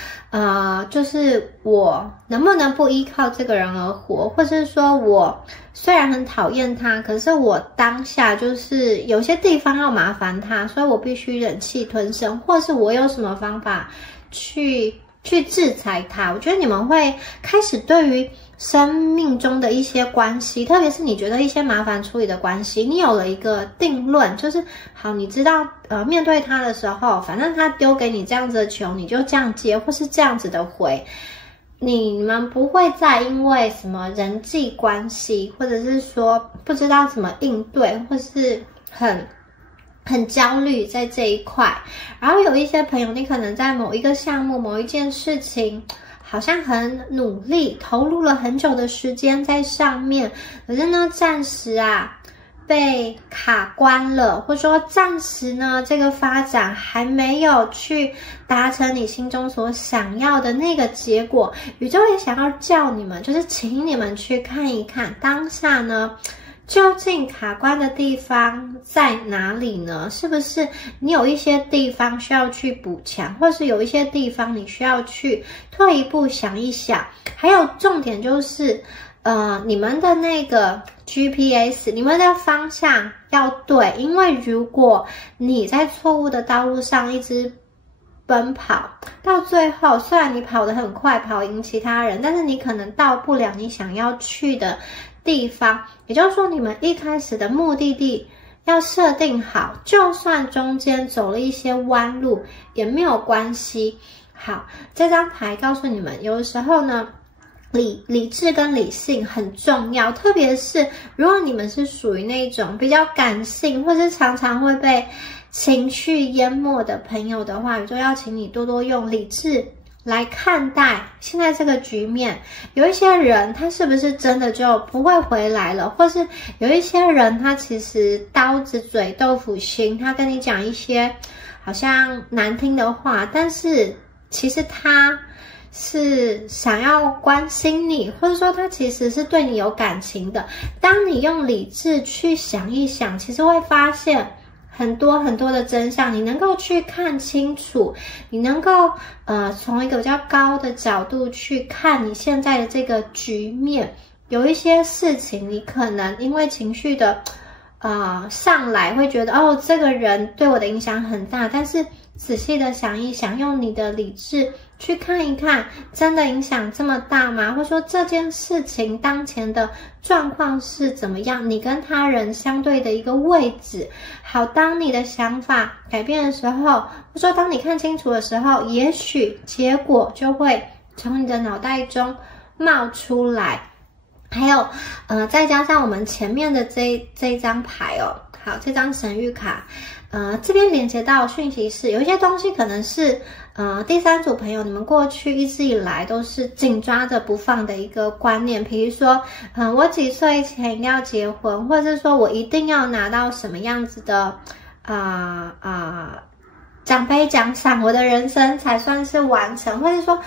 就是我能不能不依靠这个人而活，或者是说我虽然很讨厌他，可是我当下就是有些地方要麻烦他，所以我必须忍气吞声，或是我有什么方法去制裁他。我觉得你们会开始对于生命中的一些关系，特别是你觉得一些麻烦处理的关系，你有了一个定论，就是好，你知道面对他的时候，反正他丢给你这样子的球，你就这样接，或是这样子的回。你们不会再因为什么人际关系，或者是说不知道怎么应对，或是很焦虑在这一块。然后有一些朋友，你可能在某一个项目、某一件事情好像很努力，投入了很久的时间在上面，可是呢暂时被卡关了，或者说暂时呢这个发展还没有去达成你心中所想要的那个结果。宇宙也想要叫你们，就是请你们去看一看当下呢究竟卡关的地方在哪里呢？是不是你有一些地方需要去补强，或是有一些地方你需要去退一步想一想。还有重点就是你们的那个 GPS， 你们的方向要对，因为如果你在错误的道路上一直奔跑，到最后虽然你跑得很快，跑赢其他人，但是你可能到不了你想要去的地方。也就是说，你们一开始的目的地要设定好，就算中间走了一些弯路也没有关系。好，这张牌告诉你们，有的时候呢理智跟理性很重要，特别是如果你们是属于那种比较感性，或是常常会被情绪淹没的朋友的话，宇宙要请你多多用理智来看待现在这个局面。有一些人他是不是真的就不会回来了，或是有一些人他其实刀子嘴豆腐心，他跟你讲一些好像难听的话，但是其实他是想要关心你，或者说他其实是对你有感情的。当你用理智去想一想，其实会发现很多很多的真相，你能够去看清楚，你能够从一个比较高的角度去看你现在的这个局面。有一些事情你可能因为情绪的上来会觉得哦，这个人对我的影响很大，但是仔细的想一想，用你的理智去看一看，真的影响这么大吗？或者说这件事情当前的状况是怎么样？你跟他人相对的一个位置。好，当你的想法改变的时候，或者说当你看清楚的时候，也许结果就会从你的脑袋中冒出来。还有再加上我们前面的这一张牌哦，好，这张神谕卡，这边连接到讯息是有一些东西可能是第三组朋友你们过去一直以来都是紧抓着不放的一个观念，比如说我几岁前一定要结婚，或者是说我一定要拿到什么样子的奖杯奖赏，我的人生才算是完成，或者说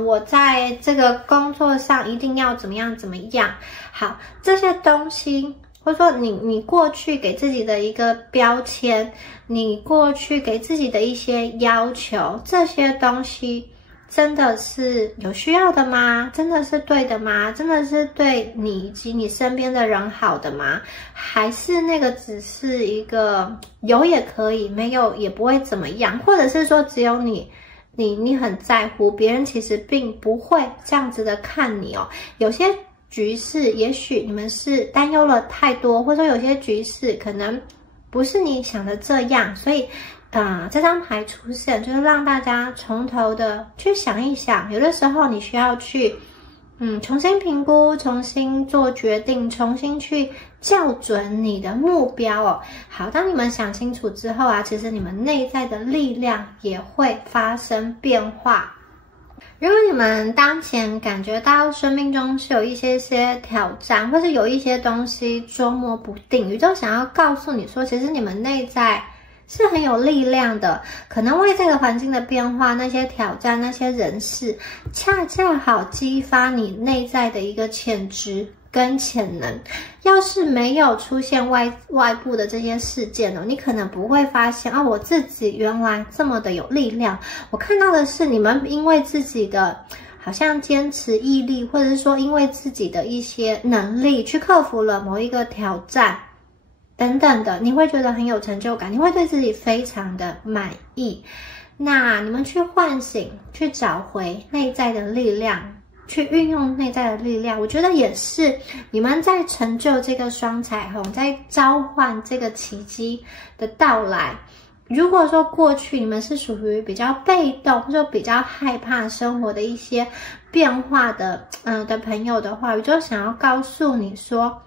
我在这个工作上一定要怎么样怎么样。好，这些东西或者说你过去给自己的一个标签，你过去给自己的一些要求，这些东西真的是有需要的吗？真的是对的吗？真的是对你以及你身边的人好的吗？还是那个只是一个有也可以，没有也不会怎么样，或者是说只有你很在乎，别人其实并不会这样子的看你哦。有些局势也许你们是担忧了太多，或者说有些局势可能不是你想的这样，所以这张牌出现就是让大家从头的去想一想，有的时候你需要去重新评估，重新做决定，重新去校准你的目标哦。好，当你们想清楚之后其实你们内在的力量也会发生变化。如果你们当前感觉到生命中是有一些挑战，或是有一些东西捉摸不定，宇宙想要告诉你说，其实你们内在是很有力量的，可能外在的环境的变化，那些挑战，那些人事，恰恰好激发你内在的一个潜质跟潜能。要是没有出现外部的这些事件你可能不会发现我自己原来这么的有力量。我看到的是你们因为自己的好像坚持毅力，或者是说因为自己的一些能力去克服了某一个挑战等等的，你会觉得很有成就感，你会对自己非常的满意。那你们去唤醒，去找回内在的力量，去运用内在的力量，我觉得也是你们在成就这个双彩虹，在召唤这个奇迹的到来。如果说过去你们是属于比较被动，或者比较害怕生活的一些变化的朋友的话，我就想要告诉你说，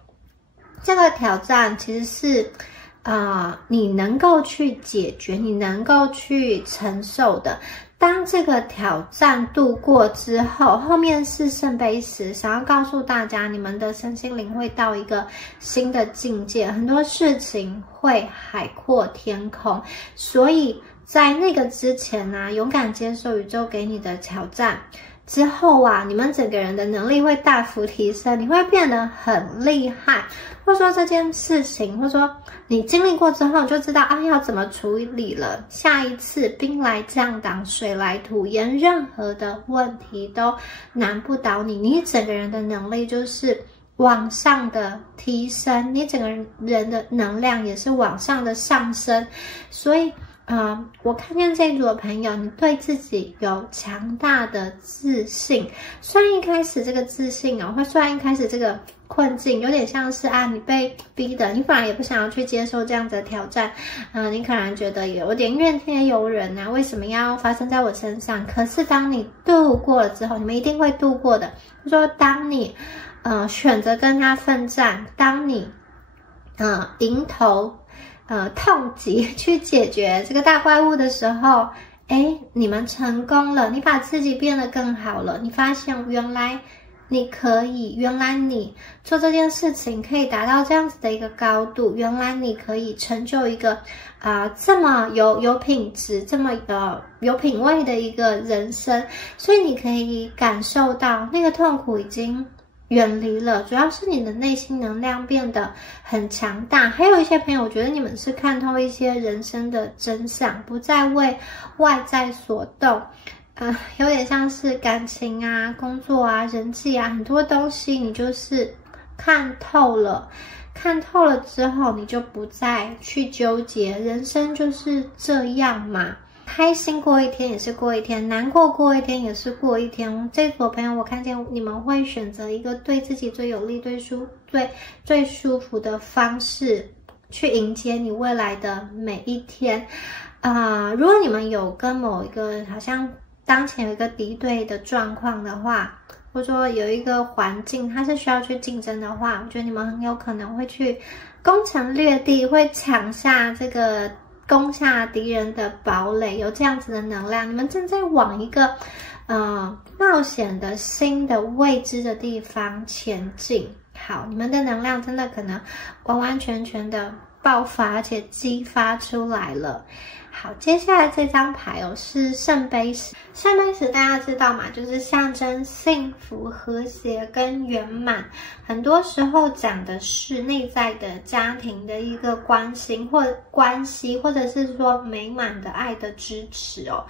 这个挑战其实是你能够去解决，你能够去承受的。当这个挑战度过之后，后面是圣杯10，想要告诉大家，你们的身心灵会到一个新的境界，很多事情会海阔天空。所以在那个之前勇敢接受宇宙给你的挑战之后你们整个人的能力会大幅提升，你会变得很厉害。或者说这件事情，或者说你经历过之后，你就知道要怎么处理了。下一次兵来将挡，水来土掩，任何的问题都难不倒你。你整个人的能力就是往上的提升，你整个人的能量也是往上的上升。所以我看见这一组的朋友，你对自己有强大的自信。虽然一开始这个自信或虽然一开始这个困境有点像是你被逼的，你反而也不想要去接受这样子的挑战，你可能觉得有点怨天尤人为什么要发生在我身上？可是当你度过了之后，你们一定会度过的。就说当你选择跟他奋战，当你迎头痛击去解决这个大怪物的时候，你们成功了，你把自己变得更好了，你发现原来你可以，原来你做这件事情可以达到这样子的一个高度，原来你可以成就一个这么有品质，这么有品味的一个人生。所以你可以感受到那个痛苦已经远离了，主要是你的内心能量变得很强大。还有一些朋友，我觉得你们是看透一些人生的真相，不再为外在所动。有点像是感情啊、工作啊、人际啊，很多东西你就是看透了。看透了之后，你就不再去纠结，人生就是这样嘛。开心过一天也是过一天，难过过一天也是过一天。这组朋友，我看见你们会选择一个对自己最有利、最舒服的方式去迎接你未来的每一天。如果你们有跟某一个好像当前有一个敌对的状况的话，或者说有一个环境它是需要去竞争的话，我觉得你们很有可能会去攻城略地，会抢下攻下敌人的堡垒，有这样子的能量。你们正在往一个冒险的新的未知的地方前进。好，你们的能量真的可能完完全全的爆发，而且激发出来了。好，接下来这张牌是圣杯十。圣杯十大家知道嘛，就是象征幸福、和谐跟圆满。很多时候讲的是内在的家庭的一个关系，或者是说美满的爱的支持哦。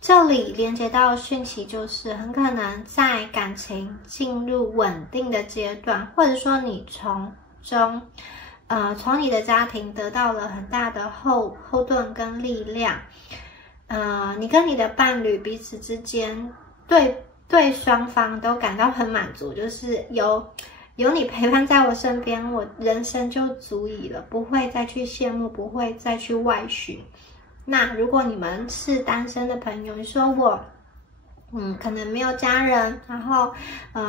这里连接到的讯息就是很可能在感情进入稳定的阶段，或者说你从你的家庭得到了很大的后盾跟力量。你跟你的伴侣彼此之间对双方都感到很满足，就是有你陪伴在我身边，我人生就足以了，不会再去羡慕，不会再去外寻。那如果你们是单身的朋友，你说我可能没有家人，然后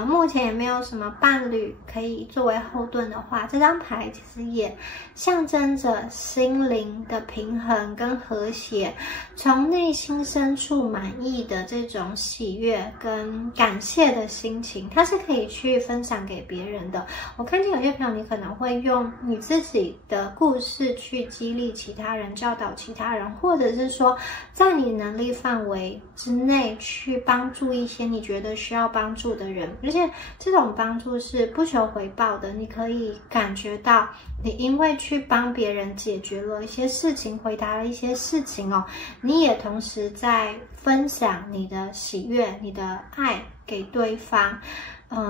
目前也没有什么伴侣可以作为后盾的话，这张牌其实也象征着心灵的平衡跟和谐，从内心深处满意的这种喜悦跟感谢的心情，它是可以去分享给别人的。我看见有些朋友，你可能会用你自己的故事去激励其他人，教导其他人，或者是说在你能力范围之内去帮助一些你觉得需要帮助的人，而且这种帮助是不求回报的。你可以感觉到你因为去帮别人解决了一些事情，回答了一些事情你也同时在分享你的喜悦、你的爱给对方。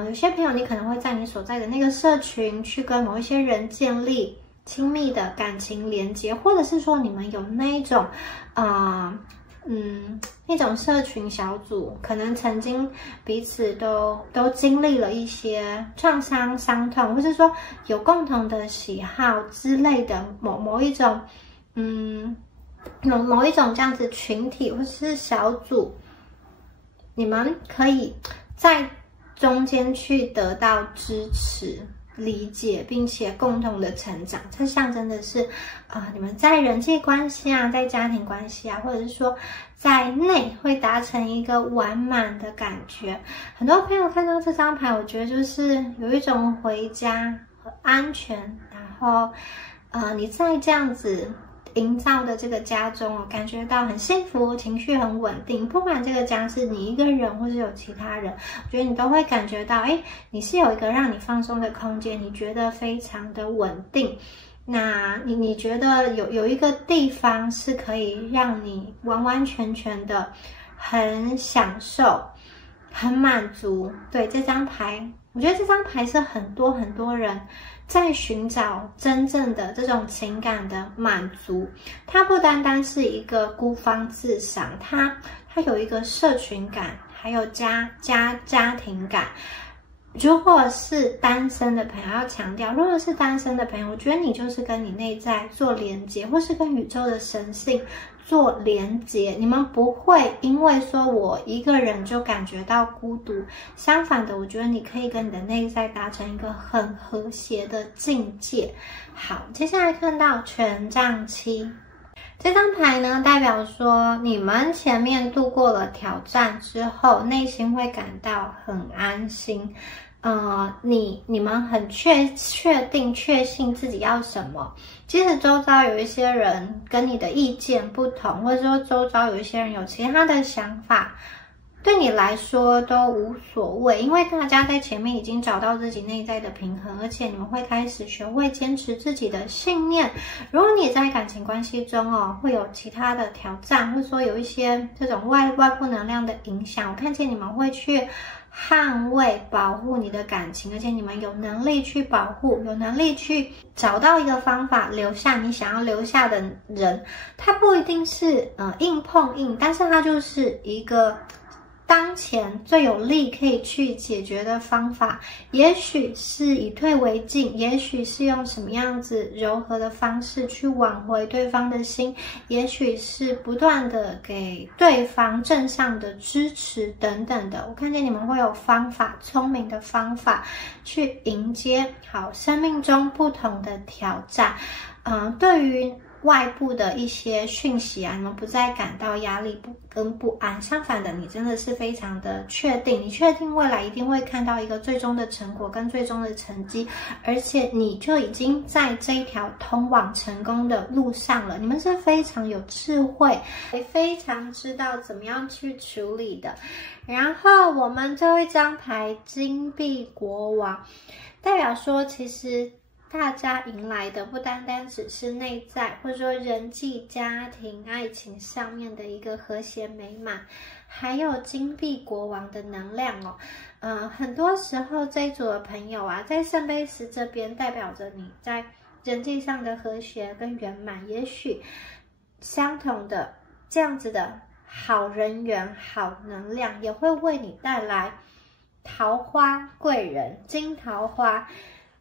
有些朋友你可能会在你所在的那个社群去跟某一些人建立亲密的感情连接，或者是说你们有那一种那种社群小组，可能曾经彼此都经历了一些创伤、伤痛，或是说有共同的喜好之类的某一种某一种这样子群体或是小组，你们可以在中间去得到支持、理解，并且共同的成长。这象征的是你们在人际关系啊，在家庭关系啊，或者是说在内会达成一个完满的感觉。很多朋友看到这张牌，我觉得就是有一种回家和安全，然后你在这样子营造的这个家中感觉到很幸福，情绪很稳定。不管这个家是你一个人或是有其他人，我觉得你都会感觉到你是有一个让你放松的空间，你觉得非常的稳定。那你觉得有一个地方是可以让你完完全全的很享受、很满足。对，这张牌，我觉得这张牌是很多人在寻找真正的这种情感的满足。它不单单是一个孤芳自赏，它有一个社群感，还有家庭感。如果是单身的朋友，要强调，如果是单身的朋友，我觉得你就是跟你内在做连接，或是跟宇宙的神性做连接。你们不会因为说我一个人就感觉到孤独，相反的，我觉得你可以跟你的内在达成一个很和谐的境界。好，接下来看到权杖七。这张牌呢，代表说你们前面度过了挑战之后，内心会感到很安心。你们很确信自己要什么，即使周遭有一些人跟你的意见不同，或者说周遭有一些人有其他的想法，对你来说都无所谓，因为大家在前面已经找到自己内在的平衡，而且你们会开始学会坚持自己的信念。如果你在感情关系中会有其他的挑战，或者说有一些这种外部能量的影响，我看见你们会去捍卫、保护你的感情，而且你们有能力去保护，有能力去找到一个方法留下你想要留下的人。它不一定是硬碰硬，但是它就是一个当前最有力可以去解决的方法，也许是以退为进，也许是用什么样子柔和的方式去挽回对方的心，也许是不断的给对方正向的支持等等的。我看见你们会有方法，聪明的方法去迎接好生命中不同的挑战。对于外部的一些讯息你们不再感到压力跟不安，相反的，你真的是非常的确定，你确定未来一定会看到一个最终的成果跟最终的成绩，而且你就已经在这一条通往成功的路上了。你们是非常有智慧，也非常知道怎么样去处理的。然后我们最后一张牌金币国王，代表说其实大家迎来的不单单只是内在，或者说人际、家庭、爱情上面的一个和谐美满，还有金币国王的能量很多时候这一组的朋友在圣杯十这边代表着你在人际上的和谐跟圆满，也许相同的这样子的好人缘、好能量也会为你带来桃花贵人、金桃花，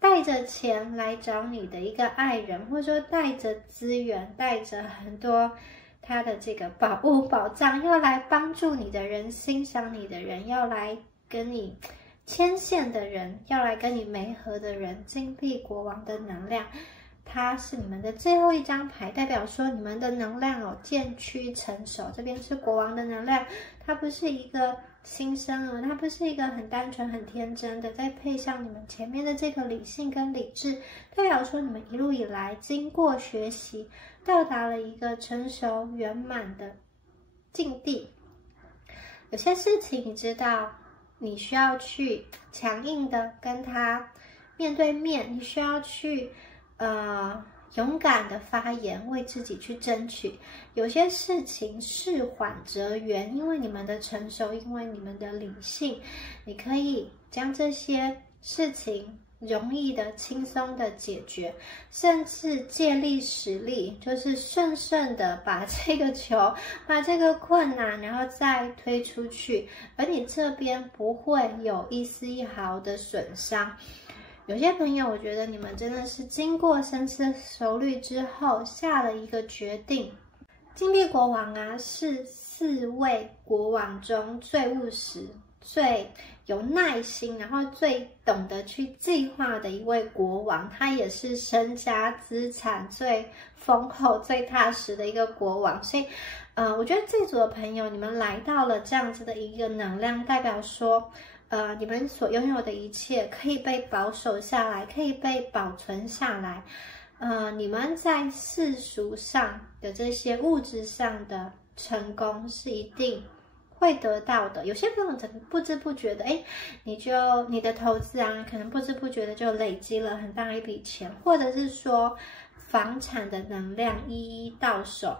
带着钱来找你的一个爱人，或者说带着资源，带着很多他的这个宝物宝藏，要来帮助你的人，欣赏你的人，要来跟你牵线的人，要来跟你媒合的人。金币国王的能量，它是你们的最后一张牌，代表说你们的能量渐趋成熟。这边是国王的能量，它不是一个新生它不是一个很单纯很天真的，再配上你们前面的这个理性跟理智，代表说你们一路以来经过学习，到达了一个成熟圆满的境地。有些事情你知道你需要去强硬的跟他面对面，你需要去勇敢的发言，为自己去争取。有些事情事缓则圆，因为你们的成熟，因为你们的理性，你可以将这些事情容易的、轻松的解决，甚至借力使力，就是顺顺的把这个球、把这个困难，然后再推出去，而你这边不会有一丝一毫的损伤。有些朋友，我觉得你们真的是经过深思熟虑之后下了一个决定。金币国王是4位国王中最务实、最有耐心，然后最懂得去计划的一位国王。他也是身家资产最丰厚、最踏实的一个国王。所以我觉得这组的朋友，你们来到了这样子的一个能量，代表说你们所拥有的一切可以被保守下来，可以被保存下来。你们在世俗上的这些物质上的成功是一定会得到的。有些朋友可能不知不觉的，你的投资可能不知不觉的就累积了很大一笔钱，或者是说房产的能量一一到手。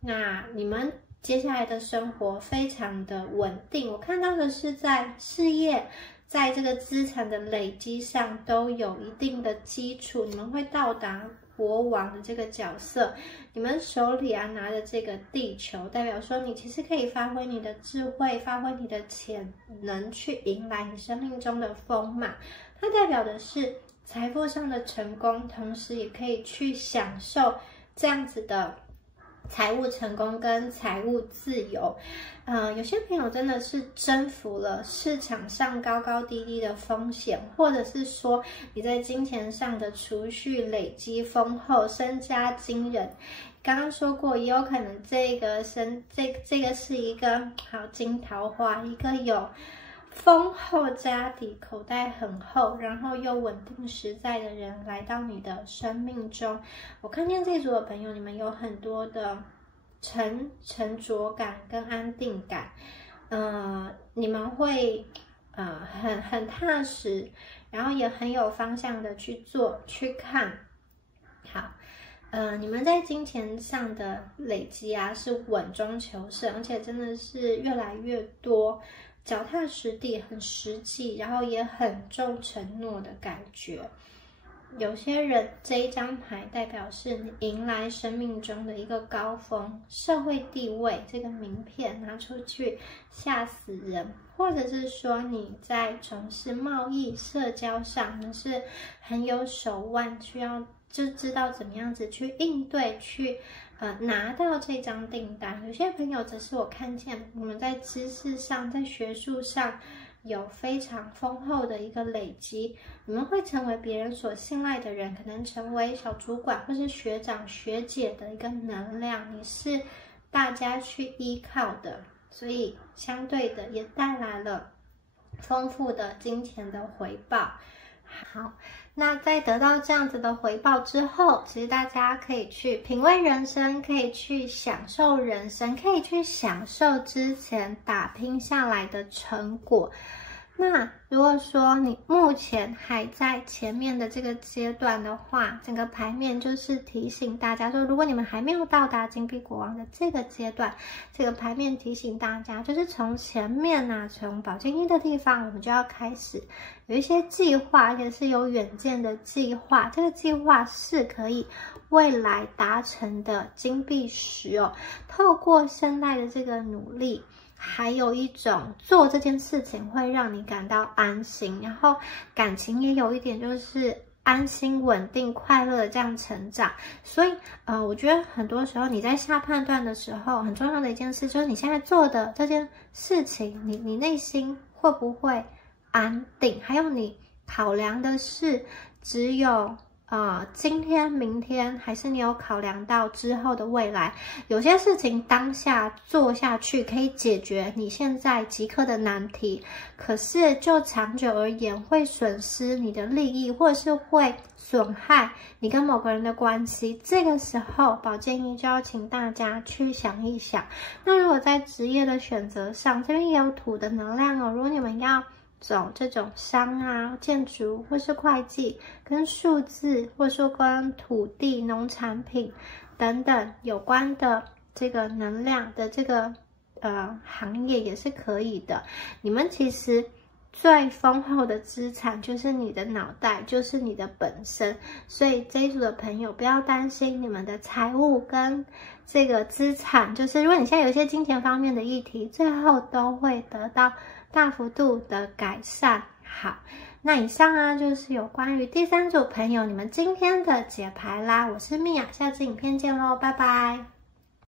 那你们接下来的生活非常的稳定，我看到的是在事业，在这个资产的累积上都有一定的基础，你们会到达国王的这个角色。你们手里拿着这个地球，代表说你其实可以发挥你的智慧，发挥你的潜能，去迎来你生命中的丰满。它代表的是财富上的成功，同时也可以去享受这样子的财务成功跟财务自由。有些朋友真的是征服了市场上高高低低的风险，或者是说你在金钱上的储蓄累积丰厚，身家惊人。刚刚说过，也有可能这个是一个好金桃花，一个有丰厚家底、口袋很厚，然后又稳定实在的人来到你的生命中。我看见这组的朋友，你们有很多的沉着感跟安定感。你们会很踏实，然后也很有方向的去做去看。好，你们在金钱上的累积啊是稳中求胜，而且真的是越来越多，脚踏实地，很实际，然后也很重承诺的感觉。有些人这一张牌代表是你迎来生命中的一个高峰，社会地位这个名片拿出去吓死人，或者是说你在从事贸易社交上你是很有手腕，需要就知道怎么样子去应对，去拿到这张订单。有些朋友则是我看见我们在知识上，在学术上有非常丰厚的一个累积，你们会成为别人所信赖的人，可能成为小主管或是学长学姐的一个能量，你是大家去依靠的，所以相对的也带来了丰富的金钱的回报。好，那在得到这样子的回报之后，其实大家可以去品味人生，可以去享受人生，可以去享受之前打拼下来的成果。那如果说你目前还在前面的这个阶段的话，整个牌面就是提醒大家说，如果你们还没有到达金币国王的这个阶段，这个牌面提醒大家，就是从前面啊，从宝剑一的地方，我们就要开始有一些计划，而且是有远见的计划。这个计划是可以未来达成的金币10哦。透过现在的这个努力，还有一种做这件事情会让你感到安心，然后感情也有一点就是安心、稳定、快乐的这样成长。所以我觉得很多时候你在下判断的时候，很重要的一件事就是你现在做的这件事情，你内心会不会安定？还有你考量的是只有今天、明天，还是你有考量到之后的未来？有些事情当下做下去可以解决你现在即刻的难题，可是就长久而言会损失你的利益，或者是会损害你跟某个人的关系。这个时候，宝剑一就要请大家去想一想。那如果在职业的选择上，这边也有土的能量哦。如果你们要走这种商啊、建筑或是会计，跟数字或者说跟土地、农产品等等有关的这个能量的这个行业也是可以的。你们其实最丰厚的资产就是你的脑袋，就是你的本身。所以这一组的朋友不要担心你们的财务跟这个资产，就是如果你现在有一些金钱方面的议题，最后都会得到大幅度的改善。好，那以上啊就是有关于第3组朋友你们今天的解牌啦。我是米娅，下次影片见咯，拜拜。